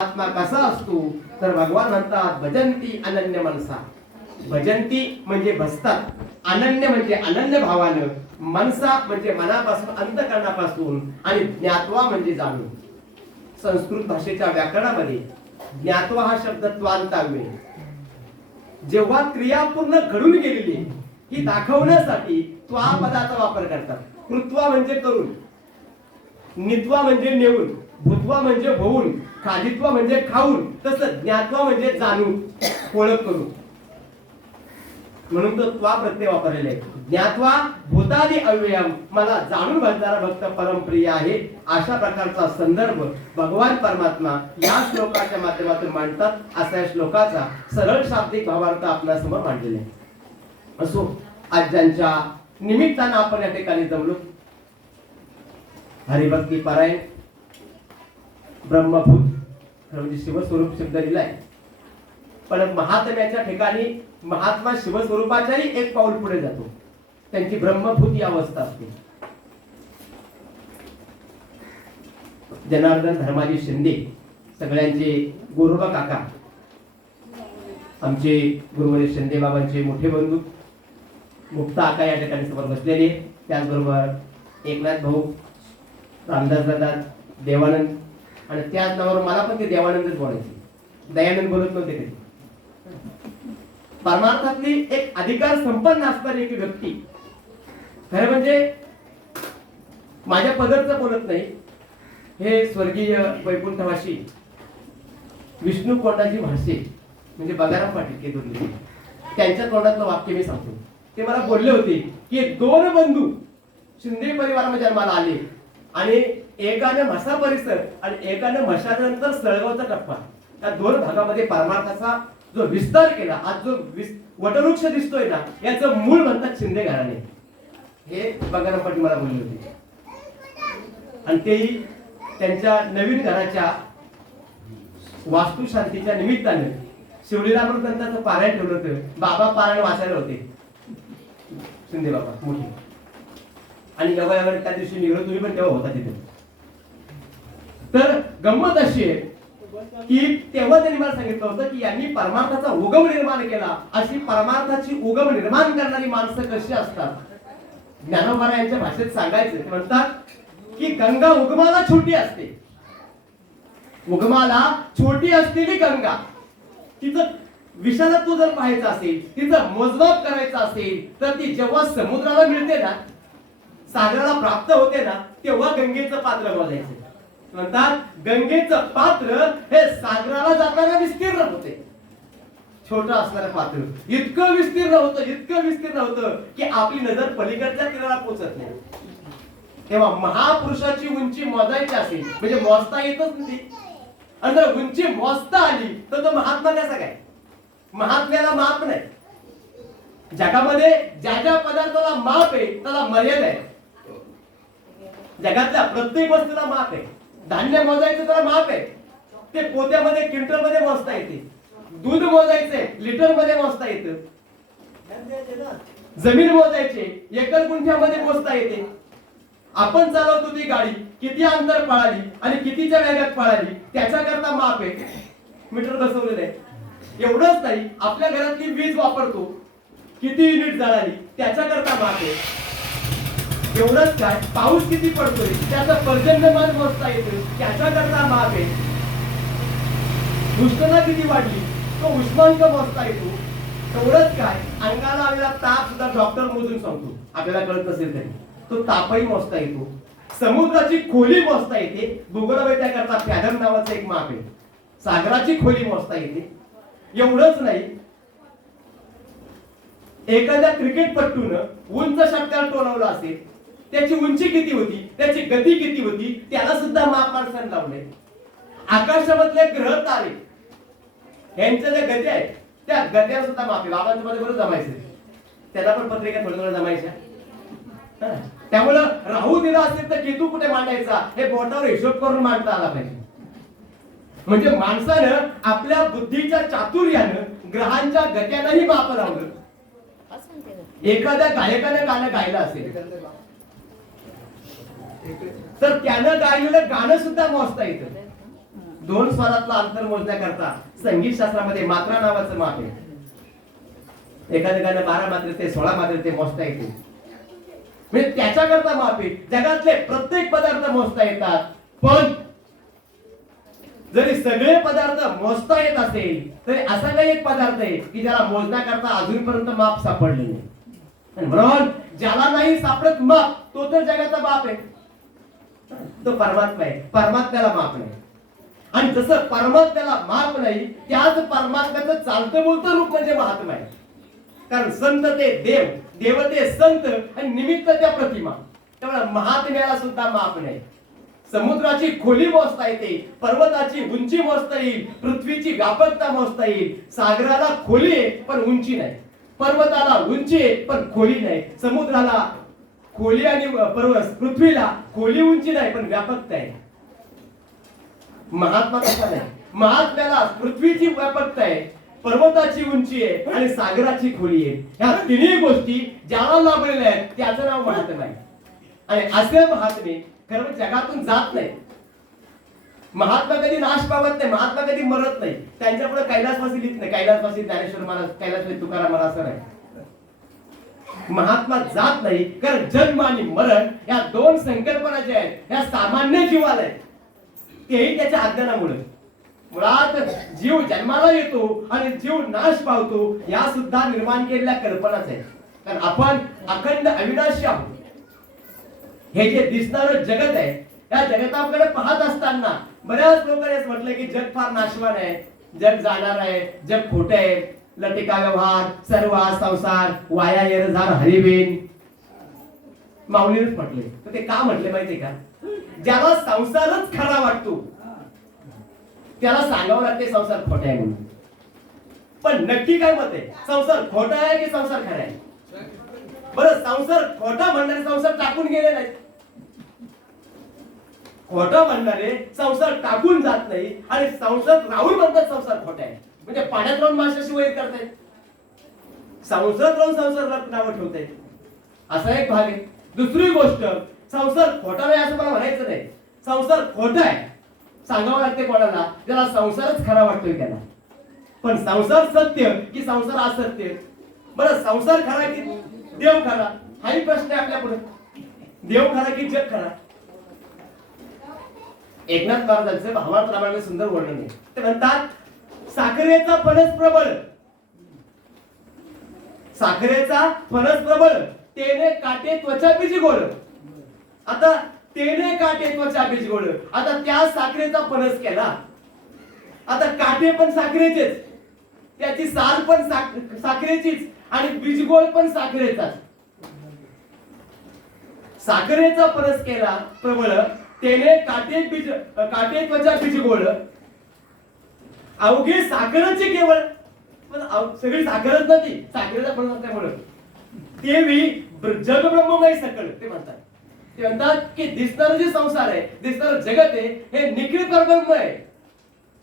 आत्मा कसा असतो तर भगवान म्हणतात भजंती अनन्य मनसा. भजंती म्हणजे भजतात, अनन्य म्हणजे अनन्य भावानं, मनसा म्हणजे मनापासून अंतःकरणापासून, आणि ज्ञात्वा म्हणजे जाणून. संस्कृत भाषेच्या व्याकरणामध्ये ज्ञात्वा हा शब्द त्वांताव्य, जेव्हा क्रिया पूर्ण घडून गेलेली ही दाखवण्यासाठी त्वा पदाचा वापर करतात. कृत्वा म्हणजे करून, नित्वा म्हणजे नेऊन, भूत्वा म्हणजे होऊन, खादित्वा म्हणजे खाऊन, तसं ज्ञात्वा म्हणजे जाणून, ओळख करून. म्हणून तो त्वा प्रत्यय वापरलेला आहे. ज्ञात्वा भूतादि अव्ययम, मला जाणून भजणारा भक्त परमप्रिय आहे. अशा प्रकारचा संदर्भ भगवान परमात्मा या श्लोकाच्या माध्यमातून मांडतात. असा या श्लोकाचा सरळ शाब्दिक भावार्थ आपल्या समोर मांडलेला आहे. असो, आज ज्यांच्या निमित्तानं आपण या ठिकाणी जमलो, हरिभक्ती पारायण, ब्रह्मभूत म्हणजे शिवस्वरूप शब्द दिलाय, पण महात्म्याच्या ठिकाणी महात्मा शिवस्वरूपाच्याही एक पाऊल पुढे जातो. त्यांची ब्रह्मभूत ही अवस्था असते. जनार्दन धर्माजी शिंदे, सगळ्यांचे गुरुबा काका, आमचे गुरुवरी शिंदे बाबांचे मोठे बंधू मुक्ता आका या ठिकाणी समोर बसलेले. त्याचबरोबर एकनाथ भाऊ, रामदास दादा, देवानंद, आणि त्याच नावावर मला पण ते देवानंदच बोलायचे, दयानंद बोलत नव्हते कधी. परमार्थातली एक अधिकार संपन्न असणारी एक व्यक्ती, खरं म्हणजे माझ्या पदरचं बोलत नाही, हे स्वर्गीय वैकुंठवासी विष्णू कोंडाजी भाषे म्हणजे बगाराम पाटील के दोन्ही, त्यांच्या तोंडातलं वाक्य मी सांगतो. ते मला बोलले होते की दोन बंधू शिंदे परिवारामध्ये जन्माला आले, आणि एकाने म्हसा परिसर आणि एकाने म्हशानंतर सळगावचा टप्पा, या दोन भागामध्ये परमार्थाचा जो विस्तार केला, आज जो वटवृक्ष दिसतोय ना, याचं मूळ म्हणतात शिंदे घराणे. हे बगाराम पाटील मला बोलले होते. आणि तेही त्यांच्या नवीन घराच्या वास्तुशांतीच्या निमित्ताने शिवलीलामृत ग्रंथाचं पारायण ठेवलं होतं. बाबा पारायण वाचायला होते, शिंदे बाबा मोठे, आणि नवयावर त्या दिवशी निघलो, तुम्ही पण तेव्हा होता तिथे. तर गंमत अशी आहे की तेव्हा त्यांनी मला सांगितलं होतं की यांनी परमार्थाचा उगम निर्माण केला. अशी परमार्थाची उगम निर्माण करणारी माणसं कशी असतात, ज्ञानोबा यांच्या भाषेत सांगायचं ते म्हणतात की गंगा उगमाला छोटी असते, उगमाला छोटी असलेली गंगा, तिचं विशालत्व जर पाहायचं असेल, तिचं मोजमाप करायचं असेल, तर ती जेव्हा समुद्राला मिळते ना, सागराला प्राप्त होते ना, तेव्हा गंगेचं पात्र मोजायचं. म्हणतात गंगेचं पात्र हे सागराला जाताना विस्तीर्ण होते. छोटं असणारं पात्र इतकं विस्तीर्ण होतं, इतकं विस्तीर्ण होतं की आपली नजर पलीकडच्या तीराला पोहोचत नाही. तेव्हा महापुरुषाची उंची मोजायची असेल म्हणजे मोजता येतच नाही, आणि जर उंची मोजता आली तर तो महात्मा कसा काय? महात्म्याला माप नाही. जगामध्ये ज्या ज्या पदार्थाला माप आहे त्याला मर्यादा आहे. जगातल्या प्रत्येक वस्तूला माप आहे. धान्य मोजायचं त्याला माप आहे, ते पोत्यामध्ये क्विंटल मध्ये मोजता येते. दूध मोजायचे लिटर मध्ये मोजता येतं. जमीन मोजायचे एकर गुंठ्यामध्ये मोजता येते. आपण चालवतो ती गाडी किती अंतर पळाली आणि कितीच्या वेगात पळाली त्याच्याकरता माप आहे, मीटर बसवलेलं आहे. एवढंच नाही, आपल्या घरातली वीज वापरतो किती युनिट जळाली त्याच्याकरता माप आहे. एवढंच काय, पाऊस किती पडतोय त्याचं पर्जन्यमान मोजता येतं त्याच्याकरता माप आहे. उष्णता किती वाढली तो उष्मांक मोजता येतो. एवढंच काय, अंगाला आलेला ताप सुद्धा डॉक्टर मोजून सांगतो, आपल्याला कळत नसेल तरी तो तापही मोजता येतो. समुद्राची खोली मोजता येते, भूगोलवेत्याकरता फॅथम नावाचं एक माप आहे. सागराची खोली मोजता येते. एवढंच नाही, एखाद्या क्रिकेटपटूनं उंच षटकार टोलवला असेल, त्याची उंची किती होती, त्याची गती किती होती, त्याला सुद्धा माप माणसाने लावलंय. आकाशामधले ग्रह तारे यांच्या ज्या गती आहेत त्या गत्याला सुद्धा माप आहे. बाबांच्या मध्ये बरोबर जमायचं, त्याला पण पत्रिका थोड्या थोड्या जमायच्या. त्यामुळं राहू दिला असेल तर केतू कुठे मांडायचा हे बोटावर हिशोब करून मांडता आला पाहिजे. म्हणजे माणसानं आपल्या बुद्धीच्या चातुर्यानं ग्रहांच्या गत्यांनाही माप लावलं. एखाद्या गायकाने गाणं गायलं असेल तर त्यानं गायलेलं गाणं सुद्धा मोजता येतं. दोन स्वरातला अंतर मोजण्याकरता संगीत शास्त्रामध्ये मात्रा नावाचं माप आहे. एखाद्याने 12 मात्रे ते 16 मात्रे ते मोजता येते, म्हणजे त्याच्याकरता माप आहे. जगातले प्रत्येक पदार्थ मोजता येतात, पण जरी सगळे पदार्थ मोजता येत असेल तरी असा काही एक पदार्थ आहे की ज्याला मोजण्याकरता अजूनपर्यंत माप सापडले नाही. आणि म्हणून ज्याला नाही सापडत माप तो तर जगाचा बाप आहे, तो परमात्मा आहे. परमात्म्याला माप नाही. आणि जसं परमात्म्याला माप नाही त्याच परमात्म्याचं चालतं बोलतं रूप म्हणजे महात्मा आहे. कारण संत ते देव, देव ते संत आणि निमित्त त्या प्रतिमा. त्यामुळे महात्म्याला सुद्धा माप नाही. समुद्राची खोली मोजता येते, पर्वताची उंची मोजता येईल, पृथ्वीची व्यापकता मोजता येईल. सागराला खोली आहे पण उंची नाही, पर्वताला उंची आहे पण खोली नाही, समुद्राला खोली आणि पृथ्वीला खोली उंची नाही पण व्यापकता आहे. महात्मा कसा नाही, महात्म्याला पृथ्वीची व्यापकता आहे, पर्वताची उंची आहे आणि सागराची खोली आहे. ह्या तिन्ही गोष्टी ज्याला लाभलेल्या आहेत त्याचं नाव महात्मा आहे. आणि असे महात्मे खरं जगातून जात नाही. महात्मा कधी नाश पावत नाही, महात्मा कधी मरत नाही. त्यांच्या पुढे कैलासवासी लिहित नाही, कैलासवासी ज्ञानेश्वर महाराज, कैलासवासी तुकाराम महाराज असं नाही. महात्मा जात नाही, कारण जन्म आणि मरण या दोन संकल्पना ज्या आहेत या सामान्य जीवाला आहेत, तेही त्याच्या अज्ञानामुळे. मुळात जीव जन्माला येतो आणि जीव नाश पावतो या सुद्धा निर्माण केलेल्या कल्पनाच आहेत. कारण आपण अखंड अविनाशी आहोत. हे जे दिसणारं जगत आहे या जगताकडे पाहत असताना बऱ्याच लोकांनी म्हटलं की जग फार नाशवान आहे, जग जाणार आहे, जग खोटे आहे, लटिका व्यवहार, सर्व संसार, वाया येरझार हरिबेन. माऊलीनेच म्हटले. तर ते का म्हटले माहितीये का? ज्याला संसारच खरा वाटतो त्याला सांगावं लागते संसार खोटा आहे म्हणून. पण नक्की काय मत आहे, संसार खोटा आहे की संसार खरा आहे? बरं, संसार खोटा म्हणणारे संसार टाकून गेले नाहीत. खोटा म्हणणारे संसार टाकून जात नाही आणि संसार राहून म्हणतात संसार खोटा आहे. म्हणजे पाण्यात राहून माशाशी वैर करतायत, संसारात राहून संसाराला नावं ठेवतायत, असा एक भाग आहे. दुसरी गोष्ट, संसार खोटा नाही असं मला म्हणायचं नाही. संसार खोटा आहे सांगावं लागते कोणाला? ज्याला संसारच खरा वाटतोय त्याला. पण संसार सत्य की संसार असत्य? बरं, संसार खरा की देव खरा हाही प्रश्न आहे आपल्या पुढे. देव खरा की जग खरा? एकनाथ महाराजांचं भावार्थ रामायणामध्ये सुंदर वर्णन आहे. ते म्हणतात, साखरेचा फणस प्रबळ, साखरेचा फणस प्रबळ, तेने काटे त्वचा बीज गोड. आता तेने काटे त्वचा बीज गोड, आता त्या साखरेचा फणस केला, आता काटे पण साखरेचेच, त्याची साल पण साखरेचीच आणि बीजगोळ पण साखरेचाच. साखरेचा फणस केला प्रबळ, तेने काटे त्वचा बीज गोड. अवघे साखरचे केवळ, पण सगळी साखरच नव्हती, साखरेचा फणस त्यामुळे देवी जगब्रह्ममय सकळ ते म्हणतात. ते म्हणतात की दिसणारं जे संसार आहे, दिसणारं जगत आहे, हे निखिल परब्रह्म आहे,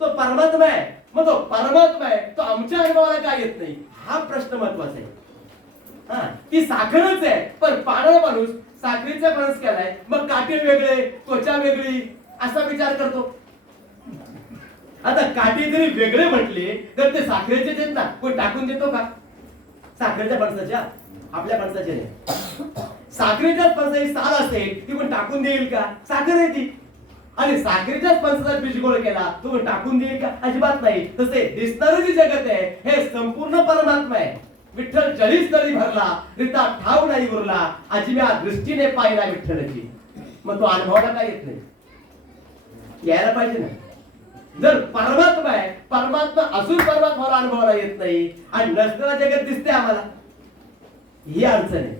तो परमात्मा आहे. मग तो परमात्मा आहे, तो आमच्या अनुभवाला काय येत नाही हा प्रश्न महत्वाचा आहे. ती साखरच आहे, पण पाणा माणूस साखरेचा फणस केलाय, मग काटे वेगळे त्वचा वेगळी असा विचार करतो. आता काटे जरी वेगळे म्हटले तर ते साखरेचेच आहेत ना, कोण टाकून देतो का? साखरेच्या फणसाच्या आपल्या फणसाच्या नाही. साखरेच्याच फणसाची साल असेल ती कोण टाकून देईल का? साखर आहे ती. आणि साखरेच्याच फणसाचा बीजगोळ केला तो कोण टाकून देईल का? अजिबात नाही. तसे दिसणारं जे जगत आहे हे संपूर्ण परमात्मा आहे. विठ्ठल जलीच तरी भरला, रिता ठाव नाही उरला, अजिब्या दृष्टीने पाहिला विठ्ठलची. मग तो अनुभवाला काय येत नाही? यायला पाहिजे ना. जर परमात्मा आहे, परमात्मा असून परमात्माला अनुभवाला येत नाही आणि नसणारा जगत दिसते आम्हाला, ही अडचण आहे.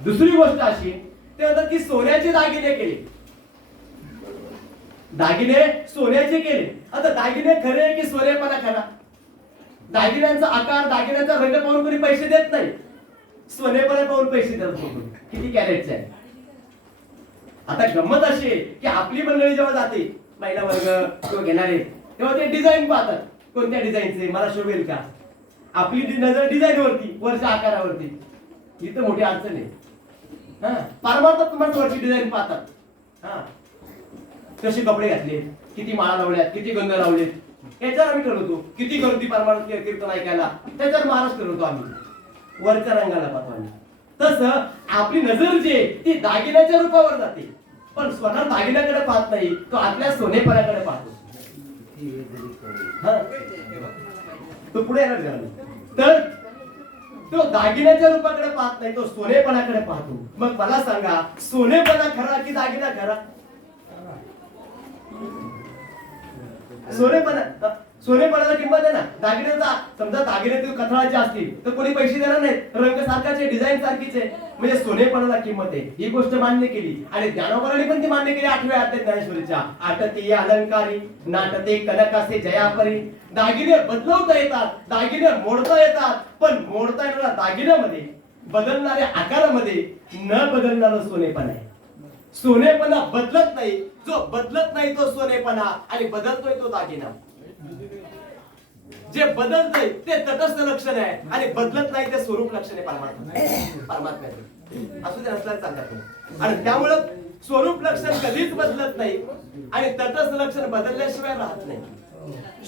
दुसरी गोष्ट अशी, ते म्हणतात की सोन्याचे दागिने केले, दागिने सोन्याचे केले. आता दागिने खरे की सोनेपणा खरा? दागिन्यांचा आकार, दागिन्यांचा रंग पाहून कोणी पैसे देत नाही, सोनेपणा पाहून पैसे देतात. किती कॅरेटचे आहे? आता गंमत अशी की आपली मंडळी जेव्हा जाते, महिला वर्ग किंवा घेणारे, तेव्हा ते डिझाईन पाहतात, कोणत्या डिझाईनचे मला शोभेल का. आपली नजर डिझाईन वरती, वरच्या आकारावरती. ही तर मोठी अडचण आहे. परमात्मा तुम्हाला वरची डिझाईन पाहतात. कसे कपडे घातले, किती माळा लावल्यात, किती गंध लावलेत, याच्यावर आम्ही ठरवतो. किती गर्दी परमार्थ कीर्तन ऐकायला, त्याच्यावर महाराज ठरवतो आम्ही. वरच्या रंगाला पाहतो आम्ही. तसं आपली नजर जी आहे ती दागिन्याच्या रूपावर जाते, पण स्वतः दागिन्याकडे पाहत नाही, तो आपल्या सोनेपणाकडे पाहतो. तो पुढे येणार झाला तर तो दागिन्याच्या रूपाकडे पाहत नाही, तो सोनेपणाकडे पाहतो. मग मला सांगा, सोनेपणा खरा की दागिना खरा? सोनेपणाला किंमत आहे ना. दागिन्याचा समजा दागिने कथळाचे असतील तर कोणी पैसे देणार नाहीत, रंग सारखाचे, डिझाईन सारखीच आहे, म्हणजे सोनेपणाला किंमत आहे. ही गोष्ट मान्य केली आणि ज्ञानोबांनी पण ती मान्य केली 8व्या अध्याय ज्ञानेश्वरीच्या. आटते अलंकारी नाटते कनकासे जयापरी. दागिने बदलवता येतात, दागिने मोडता येतात, पण मोडता येणाऱ्या दागिन्यामध्ये, बदलणाऱ्या आकारामध्ये न बदलणारं सोनेपण आहे. सोनेपणा बदलत नाही, जो बदलत नाही तो सोनेपणा आणि बदलतोय तो दागिना. जे बदलतंय ते तटस्थ लक्षण आहे आणि बदलत नाही ते स्वरूप लक्षण आहे परमात्म्याचे. असू दे नसल्यास चालतात. आणि त्यामुळं स्वरूप लक्षण कधीच बदलत नाही आणि तटस्थ लक्षण बदलल्याशिवाय राहत नाही.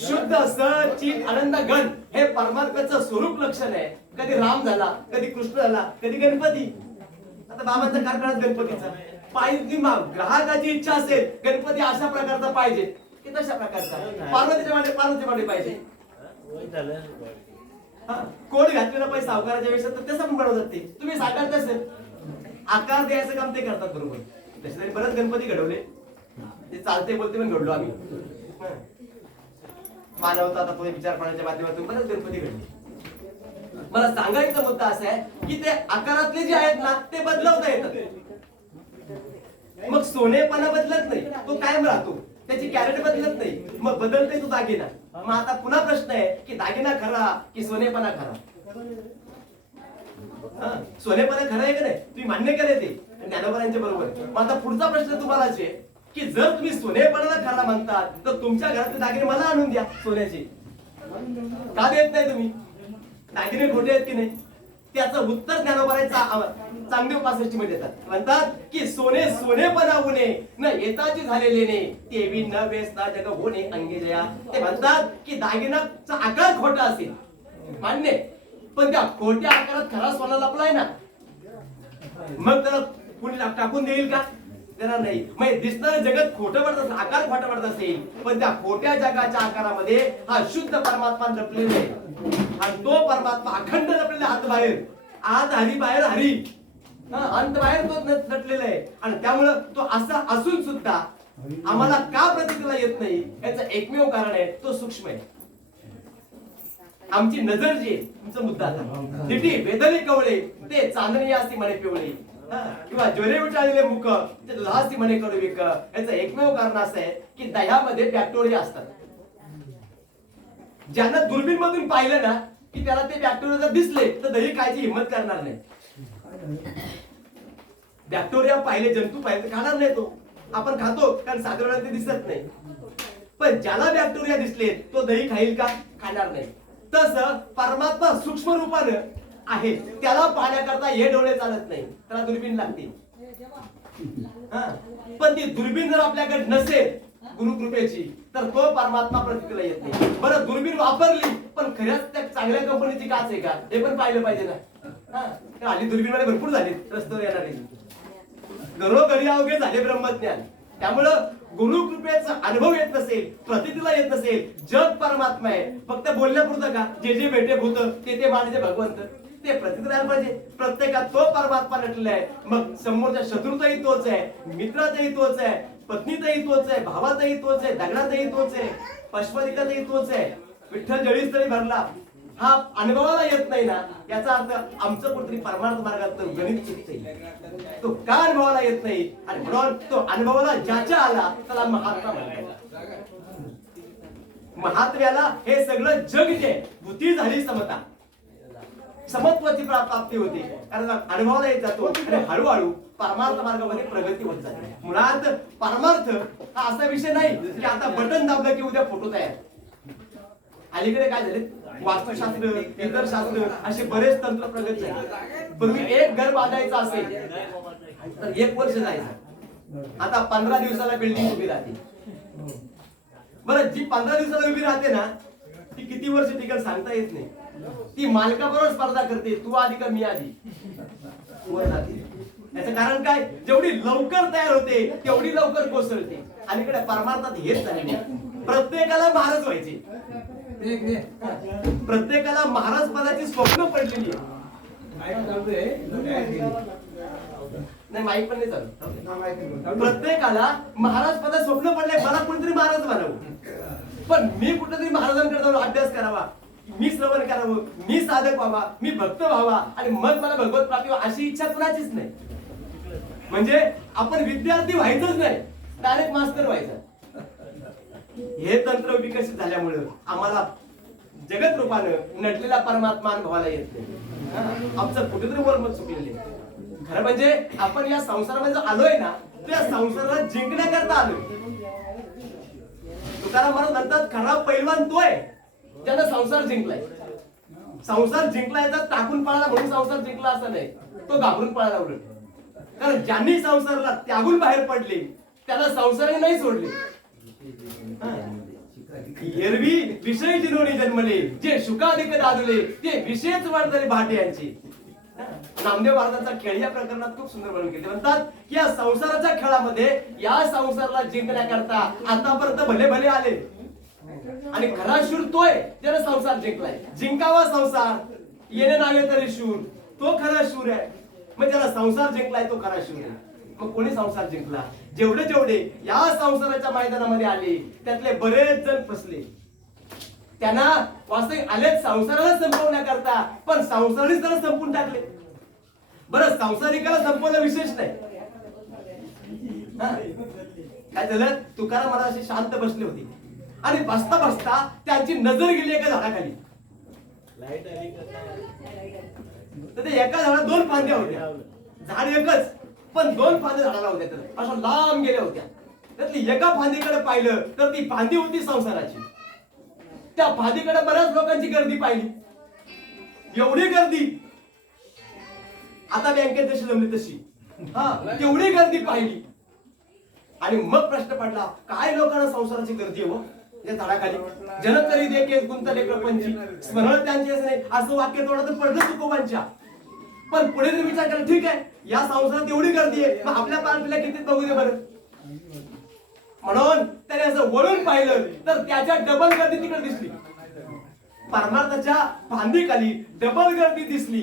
शुद्ध सचित आनंद घन हे परमात्म्याचं स्वरूप लक्षण आहे. कधी राम झाला, कधी कृष्ण झाला, कधी गणपती. आता बाबांचा कारखानाच गणपतीचा पाहिजे. ग्राहकाची इच्छा असेल गणपती अशा प्रकारचा पाहिजे की तशा प्रकारचा, पार्वतीच्या मांडे पाहिजे. कोण घातलेला पैसा सावकाराच्या वेळेस तर तसं पण बनवतात ते. तुम्ही साकार तसं आकार द्यायचं काम ते करतात बरोबर. तसे तरी बरेच गणपती घडवले, ते चालते बोलते पण घडलो आम्ही. मानवता आता पुढे विचार करण्याच्या माध्यमातून बरेच गणपती घडले. मला सांगायचा मुद्दा असा आहे की ते आकारातले जे आहेत ना ते बदलवता येतात. मग सोनेपणा बदलत नाही, तो कायम राहतो, त्याची कॅरेट बदलत नाही, मग बदलते तो दागिना. मग आता पुन्हा प्रश्न आहे की दागिना खरा की सोनेपणा खरा? सोनेपणा खरा आहे का नाही तुम्ही मान्य केले ते ज्ञानोबांच्या बरोबर. मग आता पुढचा प्रश्न तुम्हालाच आहे की जर तुम्ही सोनेपणाला खरा म्हणतात तर तुमच्या घरातले दागिने मला आणून द्या सोन्याचे. का देत नाही तुम्ही? दागिने खोटे आहेत की नाही? त्याचं उत्तर ज्ञानोबांचा चांगले उपासष्टी मध्ये देतात. म्हणतात की सोने सोनेपणा होणे न येताची झालेले ने तेवी न वेसता जग होणे अंगे जया. ते म्हणतात की दागिनाचा आकार खोटा असेल मान्य, पण त्या खोट्या आकारात खरा सोना लपलाय ना, मग त्याला कुणी टाकून देईल का? देणार नाही. मग दिसणारं जगत खोटं वाटत असेल, आकार खोटा वाटत असेल, पण त्या खोट्या जगाच्या आकारामध्ये हा शुद्ध परमात्मा लपलेला आहे. आणि तो परमात्मा अखंड लपलेला, हात बाहेर, आत हरी बाहेर हरी, अंत बाहेर तो नटलेला आहे. आणि त्यामुळं तो असा असून सुद्धा आम्हाला का प्रतिक्रिया येत नाही याचं एकमेव कारण आहे तो सूक्ष्म आहे. आमची नजर जी आहे, तुमचा मुद्दा आता तिटी वेदने कवळे ते चांदणी असती म्हणे पिवळे, किंवा ज्वरे विटाळलेले मुख ते लहासी म्हणे कडविक. याचं एकमेव कारण असं आहे की दह्यामध्ये बॅक्टेरिया असतात. ज्यांना दुर्बीण मधून पाहिलं ना की त्याला ते बॅक्टेरिया जर दिसले तर दही खायची हिंमत करणार नाही. बॅक्टेरिया पाहिले, जंतू पाहिले तर खाणार नाही तो. आपण खातो कारण साधारण ते दिसत नाही, पण ज्याला बॅक्टेरिया दिसले तो दही खाईल का? खाणार नाही. तसं परमात्मा सूक्ष्म रूपानं आहे, त्याला पाहण्याकरता हे डोळे चालत नाही, त्याला दुर्बीण लागते. पण ती दुर्बीण जर आपल्याकडे नसेल गुरुकृपेची तर तो परमात्मा प्रतिक्रिया येत नाही. बरं दुर्बीण वापरली पण खऱ्याच त्या चांगल्या कंपनीची काच आहे का हे पण पाहिलं पाहिजे ना. हल्ली दुर्बीण मध्ये भरपूर झाले रस्त्यावर येणारे, घरोघरी अवघे झाले ब्रह्मज्ञान. त्यामुळं गुरुकृपेचा अनुभव येत नसेल, प्रतिक्रिया येत नसेल, जग परमात्मा आहे, फक्त बोलण्यापुरतं का जे जे भेटे भूत ते मानते भगवंत, ते प्रतिक्रिया पाहिजे. प्रत्येकात तो परमात्मा नटलेला आहे. मग समोरच्या शत्रूतही तोच आहे, मित्रातही तोच आहे, पत्नीतही तोच आहे, भावातही तोच आहे, दगडातही तोच आहे, पशुपतिकातही तोच आहे. विठ्ठल जळीस तरी भरला, हा अनुभवाला येत नाही ना, याचा अर्थ आमचं कुठेतरी परमार्थ मार्गात गणित चुकतंय. तो का अनुभवाला येत नाही? आणि म्हणून तो अनुभवाला ज्याच्या आला त्याला महात्मा म्हणतात. महात्म्याला हे सगळं जग जे भूती झाली समता, समत्वाची प्राप्ती होते, कारण अनुभवाला येत जातो आणि हळूहळू परमार्थ मार्गामध्ये प्रगती होत जाते. मुळात परमार्थ हा असा विषय नाही की आता बटन दाबलं की उद्या फोटो तयार. अलीकडे काय झाले, वास्तुशास्त्र, इतर शास्त्र असे बरेच तंत्र प्रगत झाले. पूर्वी एक घर बांधायचं असेल तर 1 वर्ष जायचं, आता 15 दिवसाला बिल्डिंग उभी राहते. बरं, जी 15 दिवसाला उभी राहते ना ती किती वर्ष टिकल सांगता येत नाही. ती मालकाबरोबर स्पर्धा करते, तू आधी का मी आधी वर जाते. याचं कारण काय, जेवढी लवकर तयार होते तेवढी लवकर कोसळते. आणि इकडे परमार्थात हेच झाले, प्रत्येकाला महाराज व्हायचे, प्रत्येकाला महाराज पदाची स्वप्न पडलेली आहे. नाही माईक पण नाही चालू. प्रत्येकाला महाराज पदाचे स्वप्न पडले, मला कोणतरी महाराज बनावं, पण मी कुठेतरी महाराजांकडे जाऊन अभ्यास करावा, मी श्रवण करावं, मी साधक व्हावा, मी भक्त व्हावा आणि मग मला भगवत प्राप्ती व्हावी अशी इच्छा कुणाचीच नाही. म्हणजे आपण विद्यार्थी व्हायचंच नाही, डायरेक्ट मास्टर व्हायचं. हे तंत्र विकसित झाल्यामुळे आम्हाला जगत रूपानं नटलेला परमात्मा अनुभवाला येत नाही. आमचं कुठेतरी वरमत चुकलेले. खरं म्हणजे आपण या संसारामध्ये जो आलोय ना, त्या संसाराला जिंकण्याकरता आलोय. तुकाराम महाराज म्हणतात, खरा पैलवान तो आहे ज्यानं संसार जिंकलाय. संसार जिंकलाय तर टाकून पळाला म्हणून संसार जिंकला असं नाही, तो घाबरून पळाला उलट. कारण ज्यांनी संसाराला त्यागून बाहेर पडले त्याला संसाराने नाही सोडले. एरवी विषय जिनोनी जन्मले, जे शुकाधिक दादुले ते विषयच वर्धले भाटे यांचे. नामदेव महाराजांचा खेळ या प्रकरणात खूप सुंदर वर्णन केले. म्हणतात की या संसाराच्या खेळामध्ये या संसाराला जिंकण्याकरता आतापर्यंत भले भले आले आणि खरा शूर तोय ज्याने संसार जिंकलाय. जिंकावा संसार येणे नावे तरी शूर, तो खरा शूर आहे. मग ज्याला संसार जिंकलाय तो खरा शूर आहे. मग कोणी संसार जिंकला, जेवढे जेवढे या संसाराच्या मैदानामध्ये आले त्यातले बरेच जण फसले. त्यांना वास्तविक आलेच संसाराला संपवण्याकरता, पण संसारीच त्याला संपून टाकले. बरं, संसारिकाला संपवलं विशेष नाही. काय झालं, तुकाराम महाराज असे शांत बसले होते आणि बसता बसता त्यांची नजर गेली एका झाडाखाली. तर ते एका झाडाला 2 फांद्या होत्या. झाड एकच पण 2 फांद्या झाडाला होत्या, तर अशा लांब गेल्या होत्या. त्यातली एका फांदीकडे पाहिलं तर ती फांदी होती संसाराची. त्या फांदीकडे बऱ्याच लोकांची गर्दी पाहिली, एवढी गर्दी, आता बँकेत जशी जमली तशी, तेवढी गर्दी पाहिली. आणि मग प्रश्न पडला, काय लोकांना संसाराची गर्दी हो या झाडाखाली. जनतरी देखे गुंतले प्रपंची, स्मरण त्यांचे असं वाक्य थोडं पडलं तुकोबांच्या. पण पुढे जर विचार केला, ठीक आहे या संसारात एवढी गर्दी आहे, मग आपल्या पार्टीला किती बघू दे बरं. म्हणून त्याने असं वळून पाहिलं तर त्याच्या डबल गर्दी तिकडे दिसली. परमार्थाच्या फांदीखाली डबल गर्दी दिसली.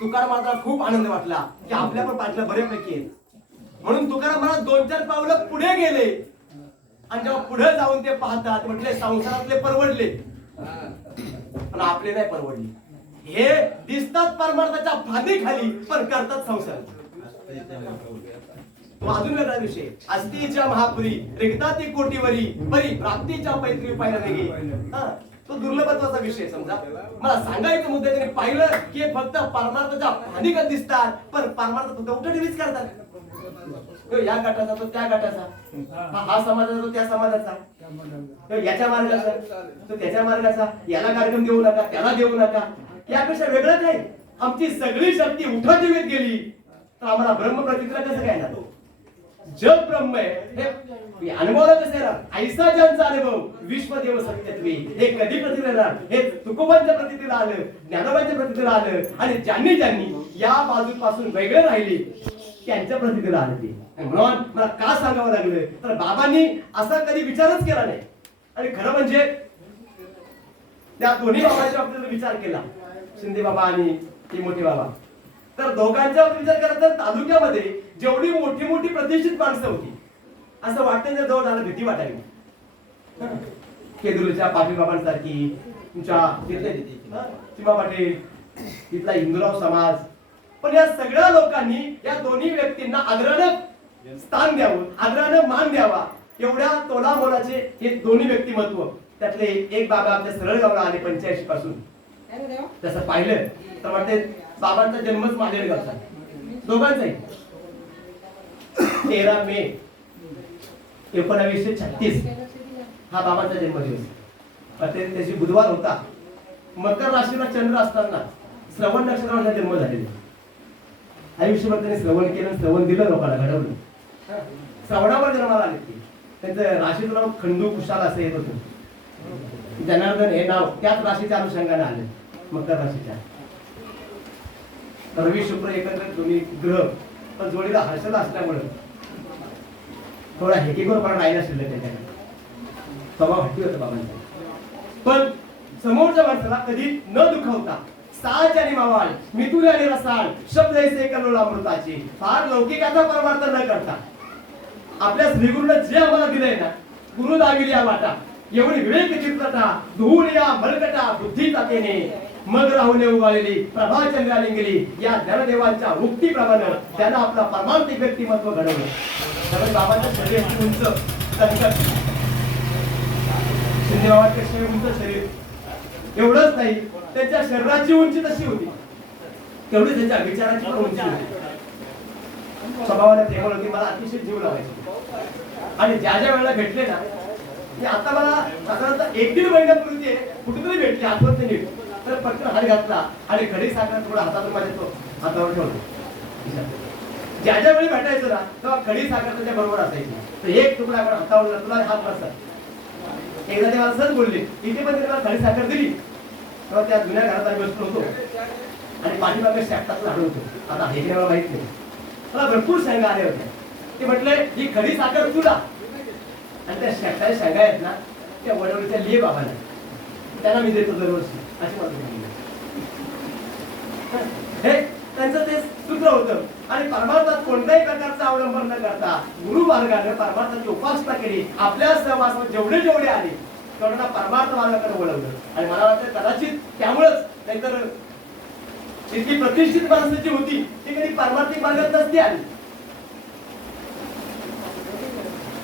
तुकाराम महाराजांना खूप आनंद वाटला की आपल्या पण पाठला बऱ्यापैकी आहेत. म्हणून तुकाराम महाराज 2-4 पावलं पुढे गेले आणि जेव्हा पुढे जाऊन ते पाहतात, म्हटले संसारातले परवडले पण आपले नाही परवडले. हे दिसतात परमार्थाच्या फांदीखाली पण करतात संसार. तो अजून वेगळा विषय. अस्तीच्या महापुरी रिक्ताती कोटीवरी परी प्राप्तीच्या पैतृ पाहिला नाही. तो दुर्लभत्वाचा विषय. समजा मला सांगायचं मुद्दा, त्याने पाहिलं की फक्त परमार्थाच्या फांदीखाली दिसतात पण परमार्थ उठटीच करतात. या गटाचा तो त्या गटाचा, हा समाजाचा तो त्या समाजाचा, याच्या मार्गाचा तो त्याच्या मार्गाचा, याला कार्यक्रम देऊ नका त्याला देऊ नका. यापेक्षा वेगळं काय, आमची सगळी शक्ती उठवत गेली तर आम्हाला ब्रह्म प्रतिक्रिया कसं काय ना. जग ब्रह्म आहे हे अनुभवलं कसं येणार. ऐसा ज्यांचा अनुभव विश्वदेव सत्यत्वे हे कधी प्रतिक्रिया, हे तुकोबांच्या प्रतिक्रिया आलं, ज्ञानोबांच्या प्रतिक्रिया आलं आणि ज्यांनी ज्यांनी या बाजूपासून वेगळे राहिले त्यांच्या प्रतिक्रिया आलं. ते म्हणून मला का सांगावं लागलं तर बाबांनी असा कधी विचारच केला नाही. आणि खरं म्हणजे त्या दोन्ही बाबांच्या बाबतीत विचार केला, शिंदे बाबा आणि ती मोठी बाबा, तर दोघांच्या बाबतीत विचार केला तर तालुक्यामध्ये जेवढी मोठी मोठी प्रतिष्ठित माणसं होती असं वाटतं जर जवळ जायला भीती वाटावी. केदुरच्या पाटील बाबांसारखी, तुमच्या चिमा पाटील, तिथला हिंदूराव समाज. पण या सगळ्या लोकांनी या दोन्ही व्यक्तींना आदरानं स्थान द्यावं, आदरानं मान द्यावा, एवढ्या तोला मोलाचे हे दोन्ही व्यक्तिमत्व. त्यातले एक बाबा आपल्या सरळगावला आले 85 पासून. तसं पाहिलं तर वाटते बाबांचा जन्मच मालेगावचा दोघांचाही. 13 मे 1936 हा बाबांचा जन्मदिवस. त्याची बुधवार होता. मकर राशीला चंद्र असताना श्रवण नक्षत्राचा जन्म झालेला. आयुष्यभर त्यांनी श्रवण केलं, श्रवण दिलं लोकांना, घडवलं. श्रवणावर जन्माला आले ते. त्यांचं राशीचं नाव खंडू कुशाल असं येत होतं. जनार्दन हे नाव त्याच राशीच्या अनुषंगाने आले, मकर राशीच्या. रवी शुक्र एकत्र दोन्ही ग्रह, पण जोडीला हर्षद असल्यामुळे थोडा हेकेखोरपणा राहिला शिल्लक त्याच्याकडे. स्वभाव हट्टी होता बाबांचा. पण समोरच्या माणसाला कधी न दुखावता साज आणि मावाळ, मिथुन आणि रसाळ, शब्द ऐसे कलोल अमृताचे, फार लौकिकाचा परमार्थ न करता आपल्या श्रीगुरूने जे आम्हाला दिलंय ना, गुरु दाविली या वाटा, एवढी विवेक चित्रता, धुवून या मलकटा बुद्धी तातेने, मग राहुने उगाळलेली प्रभा चंद्रालिंगली या ज्ञानदेवांच्या उक्तीप्रमाणे त्यानं आपला परमार्थिक व्यक्तिमत्व घडवलं. त्यामुळे बाबांच्या शरीराची उंच संकट, शिंदे बाबांपेक्षा उंच शरीर. एवढंच नाही, त्यांच्या शरीराची उंची तशी होती, तेवढी त्यांच्या विचाराची पण उंची होती. स्वभावाने प्रेमळ होती, मला अतिशय जीव लावायची. आणि ज्या ज्या वेळेला भेटले ना, की आता मला साधारणतः 1-1.5 महिन्यापूर्वी कुठेतरी भेटले, आठवत नाही, तर पटकन हात घातला आणि खडी साखर थोडा हातात माझ्या तो हातावर ठेवतो. ज्या ज्या वेळी भेटायचं ना, तेव्हा खडी साखर त्याच्या बरोबर असायची. तर एक तुकडा आपण हातावर, तुला हात बसतात. एकदा ते मला सहज बोलले, इथे पण त्याला खडी साखर दिली. तेव्हा त्या जुन्या घरात आम्ही बसलो होतो आणि पाठीमागे शेपटात लाडू होतो. आता हे मला माहित नाही, मला भरपूर शेंगा आले होते. ते म्हटले ही खडी साखर तुला, आणि त्या शेपटाच्या शेंगा आहेत ना, त्या वडवडीच्या लिये बाबाला, त्यांना मी देतो दरवर्षी, अशी मला सांगितलं. हे त्यांचं ते सूत्र होतं. आणि परमार्थात कोणत्याही प्रकारचा अवलंबन न करता गुरु मार्गाने परमार्थाची उपासना केली. आपल्या सहवासात जेवढे जेवढे आले तेवढ्यांना परमार्थ मार्गाकडे वळवलं. आणि मला वाटतं कदाचित त्यामुळेच, नाहीतर इतकी प्रतिष्ठित माणसं जी होती ती कधी पारमार्थिक मार्गात नसती आली.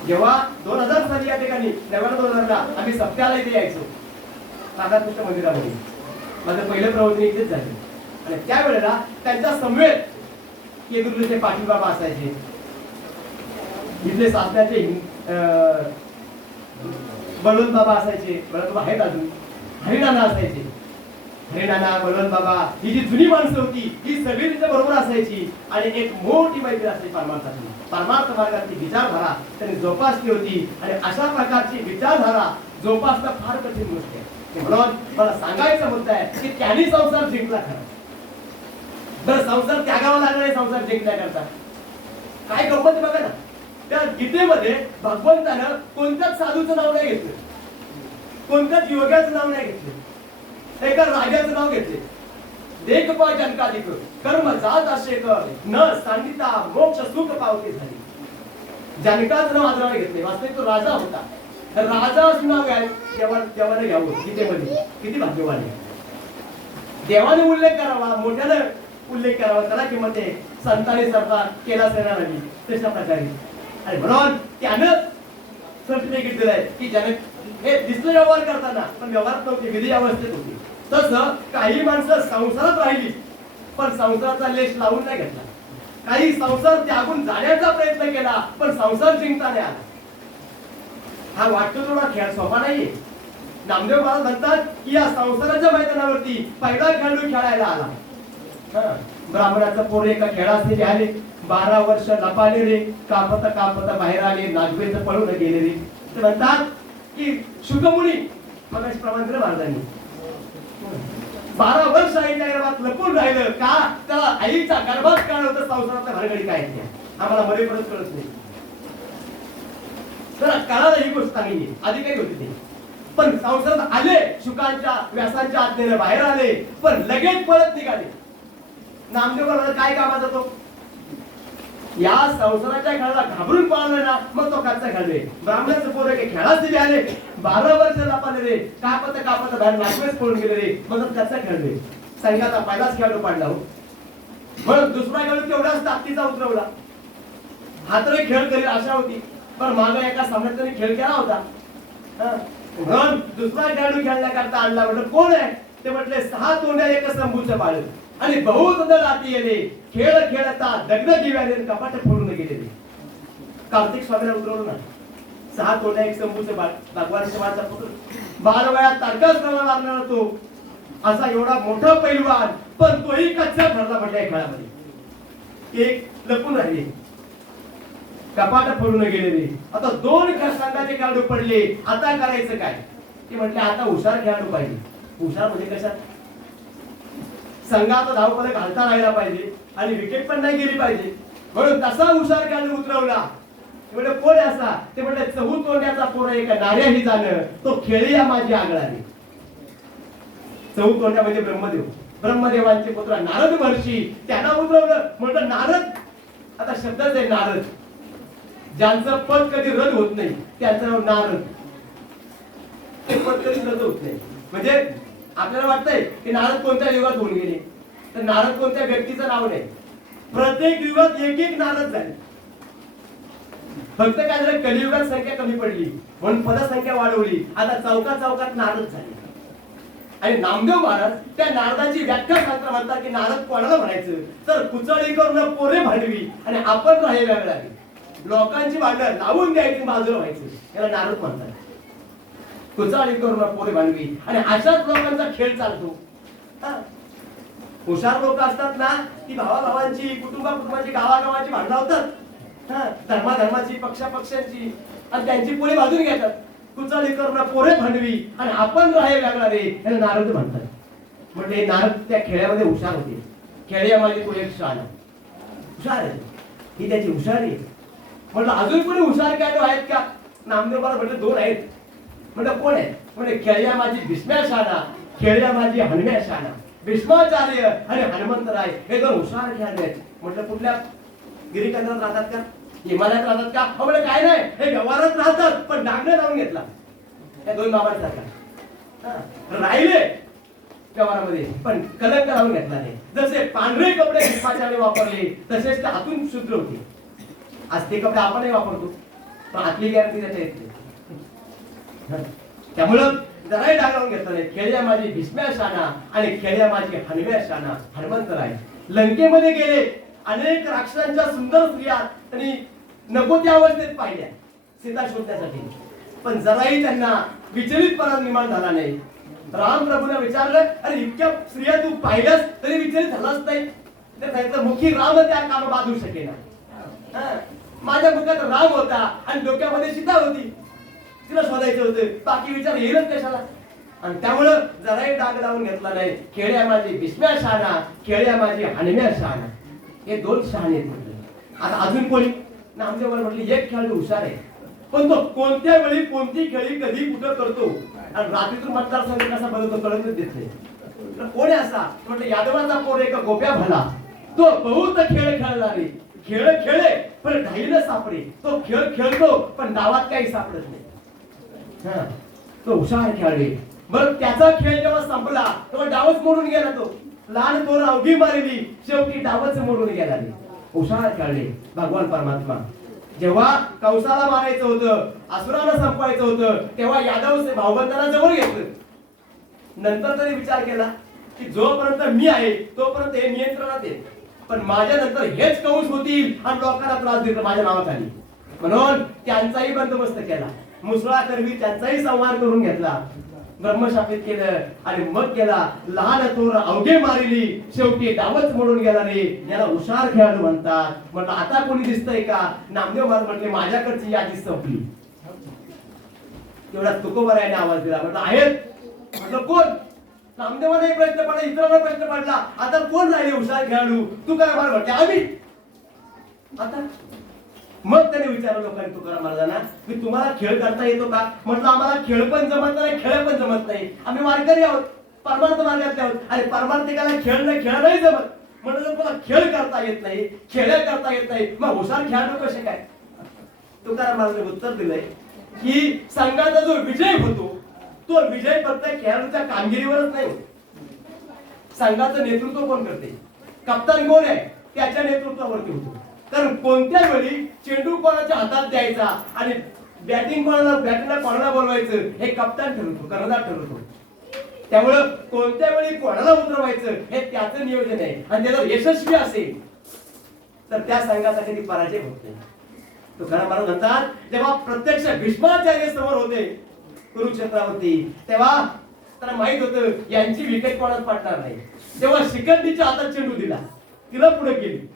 जेव्हा 2000 साली या ठिकाणी नव्याण्णव 2000ला आम्ही सप्त्याला इथे यायचो राधाकृष्ण मंदिरामध्ये, माझं पहिलं प्रवचन इथेच झालं. आणि त्यावेळेला त्यांच्या समवेत केंद्रुलीचे पाटील बाबा असायचे, इथले सासण्याचे बळवंत बाबा असायचे, बळवंत बाबा आहेत अजून, हरिनाना असायचे. हरिनाना, बळवंत बाबा ही जी जुनी माणसं होती ही सगळी तिच्या बरोबर असायची. आणि एक मोठी मैत्री असायची परमार्थाची. परमार्थ मार्गाची विचारधारा त्यांनी जोपासली होती. आणि अशा प्रकारची विचारधारा जोपासणं फार कठीण गोष्ट आहे. म्हणून मला सांगायचं मुद्दा आहे की त्यांनी संसार जिंकला खरा. तर संसार त्यागावा लागणारे संसार जिंकण्याकरता काय गंमत बघा ना, त्या गीतेमध्ये भगवंतानं कोणत्याच साधूचं नाव नाही घेतलं, कोणत्याच योग्याचं नाव नाही घेतलं, एका राजाचं नाव घेतले. देख पा जनकाधिक कर्म जात असे कर न सांगिता मोक्ष सुख पावते झाली. जनकाचं नाव आदराने घेतले. वास्तविक तो राजा होता. राजाचं नाव देवाने घ्यावं गीतेमध्ये. किती भाग्यवान आहे. देवाने उल्लेख करावा, मोठ्यानं उल्लेख करावा, त्याला किंमत आहे. संतांनी सरकार केला सेना नाही तशा प्रकारे. आणि म्हणून त्यानं सर्टिफिकेट दिलंय की जनक हे दिसलं व्यवहार करताना, पण व्यवहारात नव्हते, विधी अवस्थेत होती. तसं काही माणसं संसारात राहिली पण संसाराचा लेश लावून नाही घेतला. काही संसार त्यागून जाण्याचा प्रयत्न केला पण संसार जिंकता नाही आला. हा वाटतो थोडा खेळ सोपा नाहीये. नामदेव महाराज म्हणतात की या संसाराच्या मैदानावरती पहिला खेळाडू खेळायला आला. ब्राह्मणाचं पोर एका खेळाचे आले, 12 वर्ष लपाले रे, कापता कापता बाहेर आले, नागवेचं पळून गेले रे. ते म्हणतात की शुकमुनी मग प्रमाण महाराजांनी 12 वर्ष आईच्या गर्भात लपून राहिलं का, त्याला आईच्या गर्भात काळ होतं संसारातल्या भानगडी काय आहे आम्हाला मरेपर्यंत कळत नाही. तर काळाला ही गोष्ट चांगली आहे, आधी काही होती ते. पण संसारात आले, शुकांच्या व्यासांच्या आज्ञेने बाहेर आले, पण लगेच पळत निघाले. नामदेव महाराज काय कामाचा तो या संसाराच्या खेळाला घाबरून पळाला ना, मग तो कच्चा खेळले. ब्राह्मणाचं पोर खेळासाठी आले, 12 वर्ष लपाले रे, कापत कापत बाहेर नागवेच पळून गेले रे, मग कच्चा खेळले. संघाचा पहिलाच खेळाडू पाडला हो. म्हणून दुसरा खेळाडू तेवढाच ताकदीचा उतरवला. हा तरी खेळ करेल आशा होती, पण मागे एका सामन्यात खेळ केला होता. म्हणून दुसरा खेळाडू खेळण्याकरता आणला. म्हटलं कोण आहे ते, म्हटले 6 तोंड्या एक शंभूचं बाळ आणि बहुत राती गेले, खेळ खेळता दगड दिव्याने कपाट फोडून गेलेले. कार्तिक स्वामीला उतरवलं ना, 6 तोंड्या एक शंभूचं बाळ, भगवान शिवाचा पुत्र, 12 वेळा तारकाच मारणारा तो, असा एवढा मोठा पैलवान, पण तोही कच्चा ठरला म्हटलं या खेळामध्ये. एक लपून राहिले. कपाट फोडून गेलेले. आता दोन संघाचे खेळाडू पडले, आता करायचं काय? ते म्हटले आता हुशार खेळाडू पाहिजे. हुशार म्हणजे कशात? संघाचा धावपळ घालता राहिला पाहिजे आणि विकेट पण नाही गेली पाहिजे, म्हणून तसा हुशार खेळाडू उतरवला. म्हणजे कोण असा? ते म्हणजे चहू तोंड्याचा पोर एका नार्याही जाणं, तो खेळिया माझी आगळाने. चहू तोंड्या म्हणजे ब्रह्मदेव, ब्रह्मदेवांचे पुत्र नारद महर्षी, त्यांना उतरवलं. म्हणलं नारद, आता शब्दच आहे नारद, ज्यांचं पद कधी रद्द होत नाही त्यांचं नाव नारद. ते पद कधी रद्द होत नाही. म्हणजे आपल्याला वाटतंय की नारद कोणत्या युगात होऊन गेले, तर नारद कोणत्या व्यक्तीचं नाव नाही. प्रत्येक युगात एक एक नारद झाले. फक्त काय झालं, कलियुगात संख्या कमी पडली म्हणून पदसंख्या वाढवली. आता चौकात चौकात नारद झाले. आणि नामदेव महाराज त्या नारदाची व्याख्या सांगताना म्हणतात की नारद कोणाला म्हणायचं, तर कुचळी करून पोरे भांडवी आणि आपण राहे वेगळा. लोकांची भांडण लावून द्यायची, बाजूला व्हायचं, याला नारद म्हणतात. कुचाळी करून पोरे भांडवी आणि अशाच लोकांचा खेळ चालतो. हुशार लोक असतात ना, ती भावाभावांची, कुटुंबाची, गावागावाची भांडणं होतात, धर्माधर्माची, पक्षापक्षांची, आणि त्यांची पोळी बाजून घेतात. कुचाळी करून पोरे भांडवी आणि आपण राहे वेगळा रे, याला नारद म्हणतात. म्हणजे नारद त्या खेळामध्ये हुशार होते. खेळ्यामध्ये तो एक शान हुशार आहे, ही त्याची हुशारी. म्हटलं अजून कोणी हुशार खेळाडू आहेत का? नामदेव महाराज म्हटलं दोन आहेत. म्हटलं कोण आहे? म्हणजे खेळ्या माझी भीष्म्या शाना, खेळ्या माझी हनुम्या शाना. भीष्माचार्य आणि हनुमंतराय हे दोन हुशार खेळाडू आहेत. म्हटलं कुठल्या गिरिकंदरात राहतात का, हिमालयात राहतात का? म्हणजे काय नाही, हे व्यवहारात राहतात, पण डागणे लावून घेतला या दोन बाबांसारखा. राहिले व्यवहारामध्ये पण कलंक लावून घेतला नाही. जसे पांढरे कपडे भीष्माचार्य वापरले तसेच ते आतून शुद्र होते. आज ते कपडे आपणही वापरतो, पण आतली गॅरंटी त्याच्या येत नाही. त्यामुळं जराही डाग लावून घेतला नाही. खेळ्या माझी भीष्म्या शाना आणि खेळ्या माझी हनुम्या शाना, हनुमंतराय. लंकेमध्ये गेले, अनेक राक्षसांच्या सुंदर स्त्रिया आणि नको त्या अवस्थेत पाहिल्या सीता शोधण्यासाठी, पण जराही त्यांना विचलितपणा निर्माण झाला नाही. राम प्रभूने विचारलं, अरे इतक्या स्त्रिया तू पाहिल्यास तरी विचलित झालाच नाही? तर सांगितलं, मुखी राम त्या काम बाधू शकेना. माझ्या मुखात राम होता आणि डोक्यामध्ये सीता होती, तिला शोधायचं होतं, बाकी विचार येईलच कशाला. आणि त्यामुळं जराही डाग लावून घेतला नाही. खेळ्या माझी भीष्म्या शाना, खेळ्या माझी हनुम्या शाना, हे दोन शहाणे आहेत. आता अजून कोणी? नामदेव म्हटले एक खेळाडू हुशार आहे, पण तो कोणत्या वेळी कोणती खेळी कधी कुठं करतो आणि रात्रीतून मतदारसंघ कसा बदलतो कळतच देत नाही. कोण असा? म्हटलं यादवाचा पोर एक गोप्या भला, तो बहुत खेळ खेळणारे. खेळ खेळे पण ढाईला सापडे, तो खेळ खेळतो पण डावात काही सापडत नाही. तो हुशार खेळाडू. बरं त्याचा खेळ जेव्हा संपला तेव्हा डावच मोडून गेला. तो लहान पोर अवघी मारली, शेवटी डावच मोडून गेला. हुशार खेळले भगवान परमात्मा. जेव्हा कंसाला मारायचं होतं, असुराला संपवायचं होतं, तेव्हा यादव भाऊबंदांना जवळ घेतलं. नंतर तरी विचार केला की जोपर्यंत मी आहे तोपर्यंत हे नियंत्रणात आहे, पण माझ्या नंतर हेच कंस होतील आणि लोकांना त्रास देतील माझ्या नावाखाली, म्हणून त्यांचाही बंदोबस्त केला. मुसळाकरवी त्यांचाही संहार करून घेतला, ब्रह्मशापित केलं आणि मग केला लहान थोर अवघे मारिली, शेवटी डावच मोडून गेला रे, याला हुशार खेळाडू म्हणतात. म्हटलं आता कोणी दिसतंय का? नामदेव महाराज म्हटले माझ्याकडची यादी संपली. तेवढा तुकोबरायाने आवाज दिला. म्हटलं आहेत? म्हटलं कोण? नामदेवाने प्रश्न पडला, इतरांना प्रश्न पडला, आता कोण राहिले हुशार खेळाडू? तू करा मला म्हटले आम्ही. आता मग त्याने विचारलं लोकांनी तुकाराम महाराजांना की तुम्हाला खेळ करता येतो का? म्हटलं आम्हाला खेळ पण जमत नाही, खेळ पण जमत नाही, आम्ही वारकरी आहोत, परमार्थ मार्गातले आहोत, आणि परमार्थिकाला खेळ नाही जमत. म्हटलं तुम्हाला खेळ करता येत नाही, खेळ करता येत नाही, मग हुशार खेळाडू कसे काय? तुकाराम महाराजांनी उत्तर दिलंय की संघाचा जो विजय होतो तो विजय फक्त खेळाडूच्या कामगिरीवरच नाही. संघाचं नेतृत्व कोण करते? कप्तान कोण आहे? त्याच्या नेतृत्वावरती होतो. कारण कोणत्या वेळी चेंडू कोणाच्या हातात द्यायचा आणि बॅटिंगला कोणाला बोलवायचं हे कप्तान ठरवतो, कर्णधार ठरवतो. त्यामुळं कोणत्या वेळी कोणाला उतरवायचं हे त्याचं नियोजन आहे, आणि ते जर यशस्वी असेल तर त्या संघाचा कधी पराजय होत नाही. तुकाराम महाराज म्हणतात जेव्हा प्रत्यक्ष भीष्माचार्य समोर होते कुरुक्षेत्रावरती, तेव्हा त्याला माहित होतं यांची विकेट कोणाच पडणार नाही. तेव्हा शिखंडीच्या हातात चेंडू दिला, तिला पुढे गेली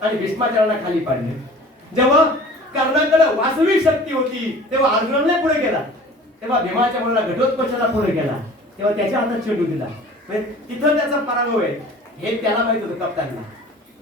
आणि भीष्माचार्यांना खाली पाडले. जेव्हा कर्णाकडे वासवी शक्ती होती तेव्हा अर्जुनाने पुढे गेला, तेव्हा भीमाच्या मुलाला घटोत्कचाला पुढे गेला, तेव्हा त्याच्या हातात चेंडू दिला. तिथं त्याचा पराभव आहे हे त्याला माहित होतं कप्तानला.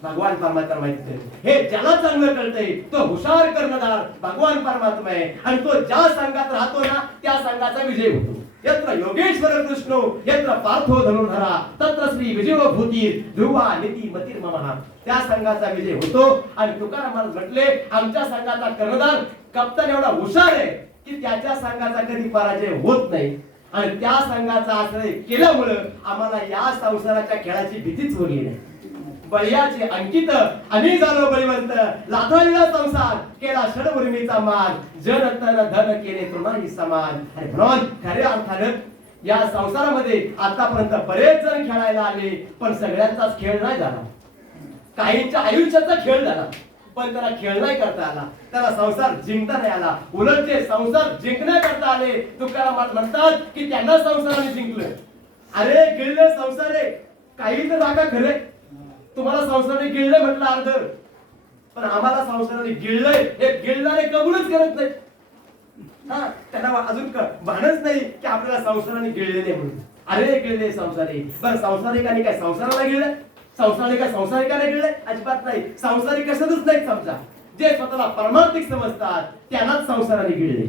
भगवान परमात्मा माहिती हे ज्याला चांगलं कळतंय तो हुशार कर्णधार भगवान परमात्मा आहे. आणि तो ज्या संघात राहतो ना त्या संघाचा विजय होतो. यत्र योगेश्वर कृष्णो यत्र पार्थो धनुर्धरा तत्र श्री विजयो भूती ध्रुवा नीती मतीर ममहा. त्या संघाचा विजय होतो. आणि तुकाराम महाराज म्हटले आमच्या संघाचा कर्णधार कप्तान एवढा हुशार आहे की त्याच्या संघाचा कधी पराजय होत नाही. आणि त्या संघाचा आश्रय केल्यामुळे आम्हाला या संसाराच्या खेळाची भीतीच उरली नाही. बळीयाचे अंकित आम्ही झालो बळीवंत लाथाळला संसार केला षडउर्मीचा मान जन तन धन केले तृणाही समान. आणि म्हणून खऱ्या अर्थानं या संसारामध्ये आतापर्यंत बरेच जण खेळायला आले पण सगळ्यांचाच खेळ नाही झाला. काहींच्या आयुष्याचा खेळ झाला पण त्याला खेळ नाही करता आला, त्याला संसार जिंकता नाही आला. उलट जे संसार जिंकण्याकरता आले तुकाराम म्हणतात की त्यांना संसाराने जिंकलं. अरे गिळले संसार आहे काही तर रागा खरे तुम्हाला संसाराने गिळलं म्हटलं अर्ध, पण आम्हाला संसाराने गिळलंय हे गिळणारे कबूलच करत नाही. हा त्यांना अजून भानच नाही की आपल्याला संसाराने गिळलेले म्हणून. अरे गिळले संसारी बरं संसारिकाने काय संसाराला गिळलं, संसारिका संसारिकाने गिळले अजिबात नाही. संसारिक कशातच नाही समजा जे स्वतःला परमार्थिक समजतात त्यांनाच संसाराने गिळले.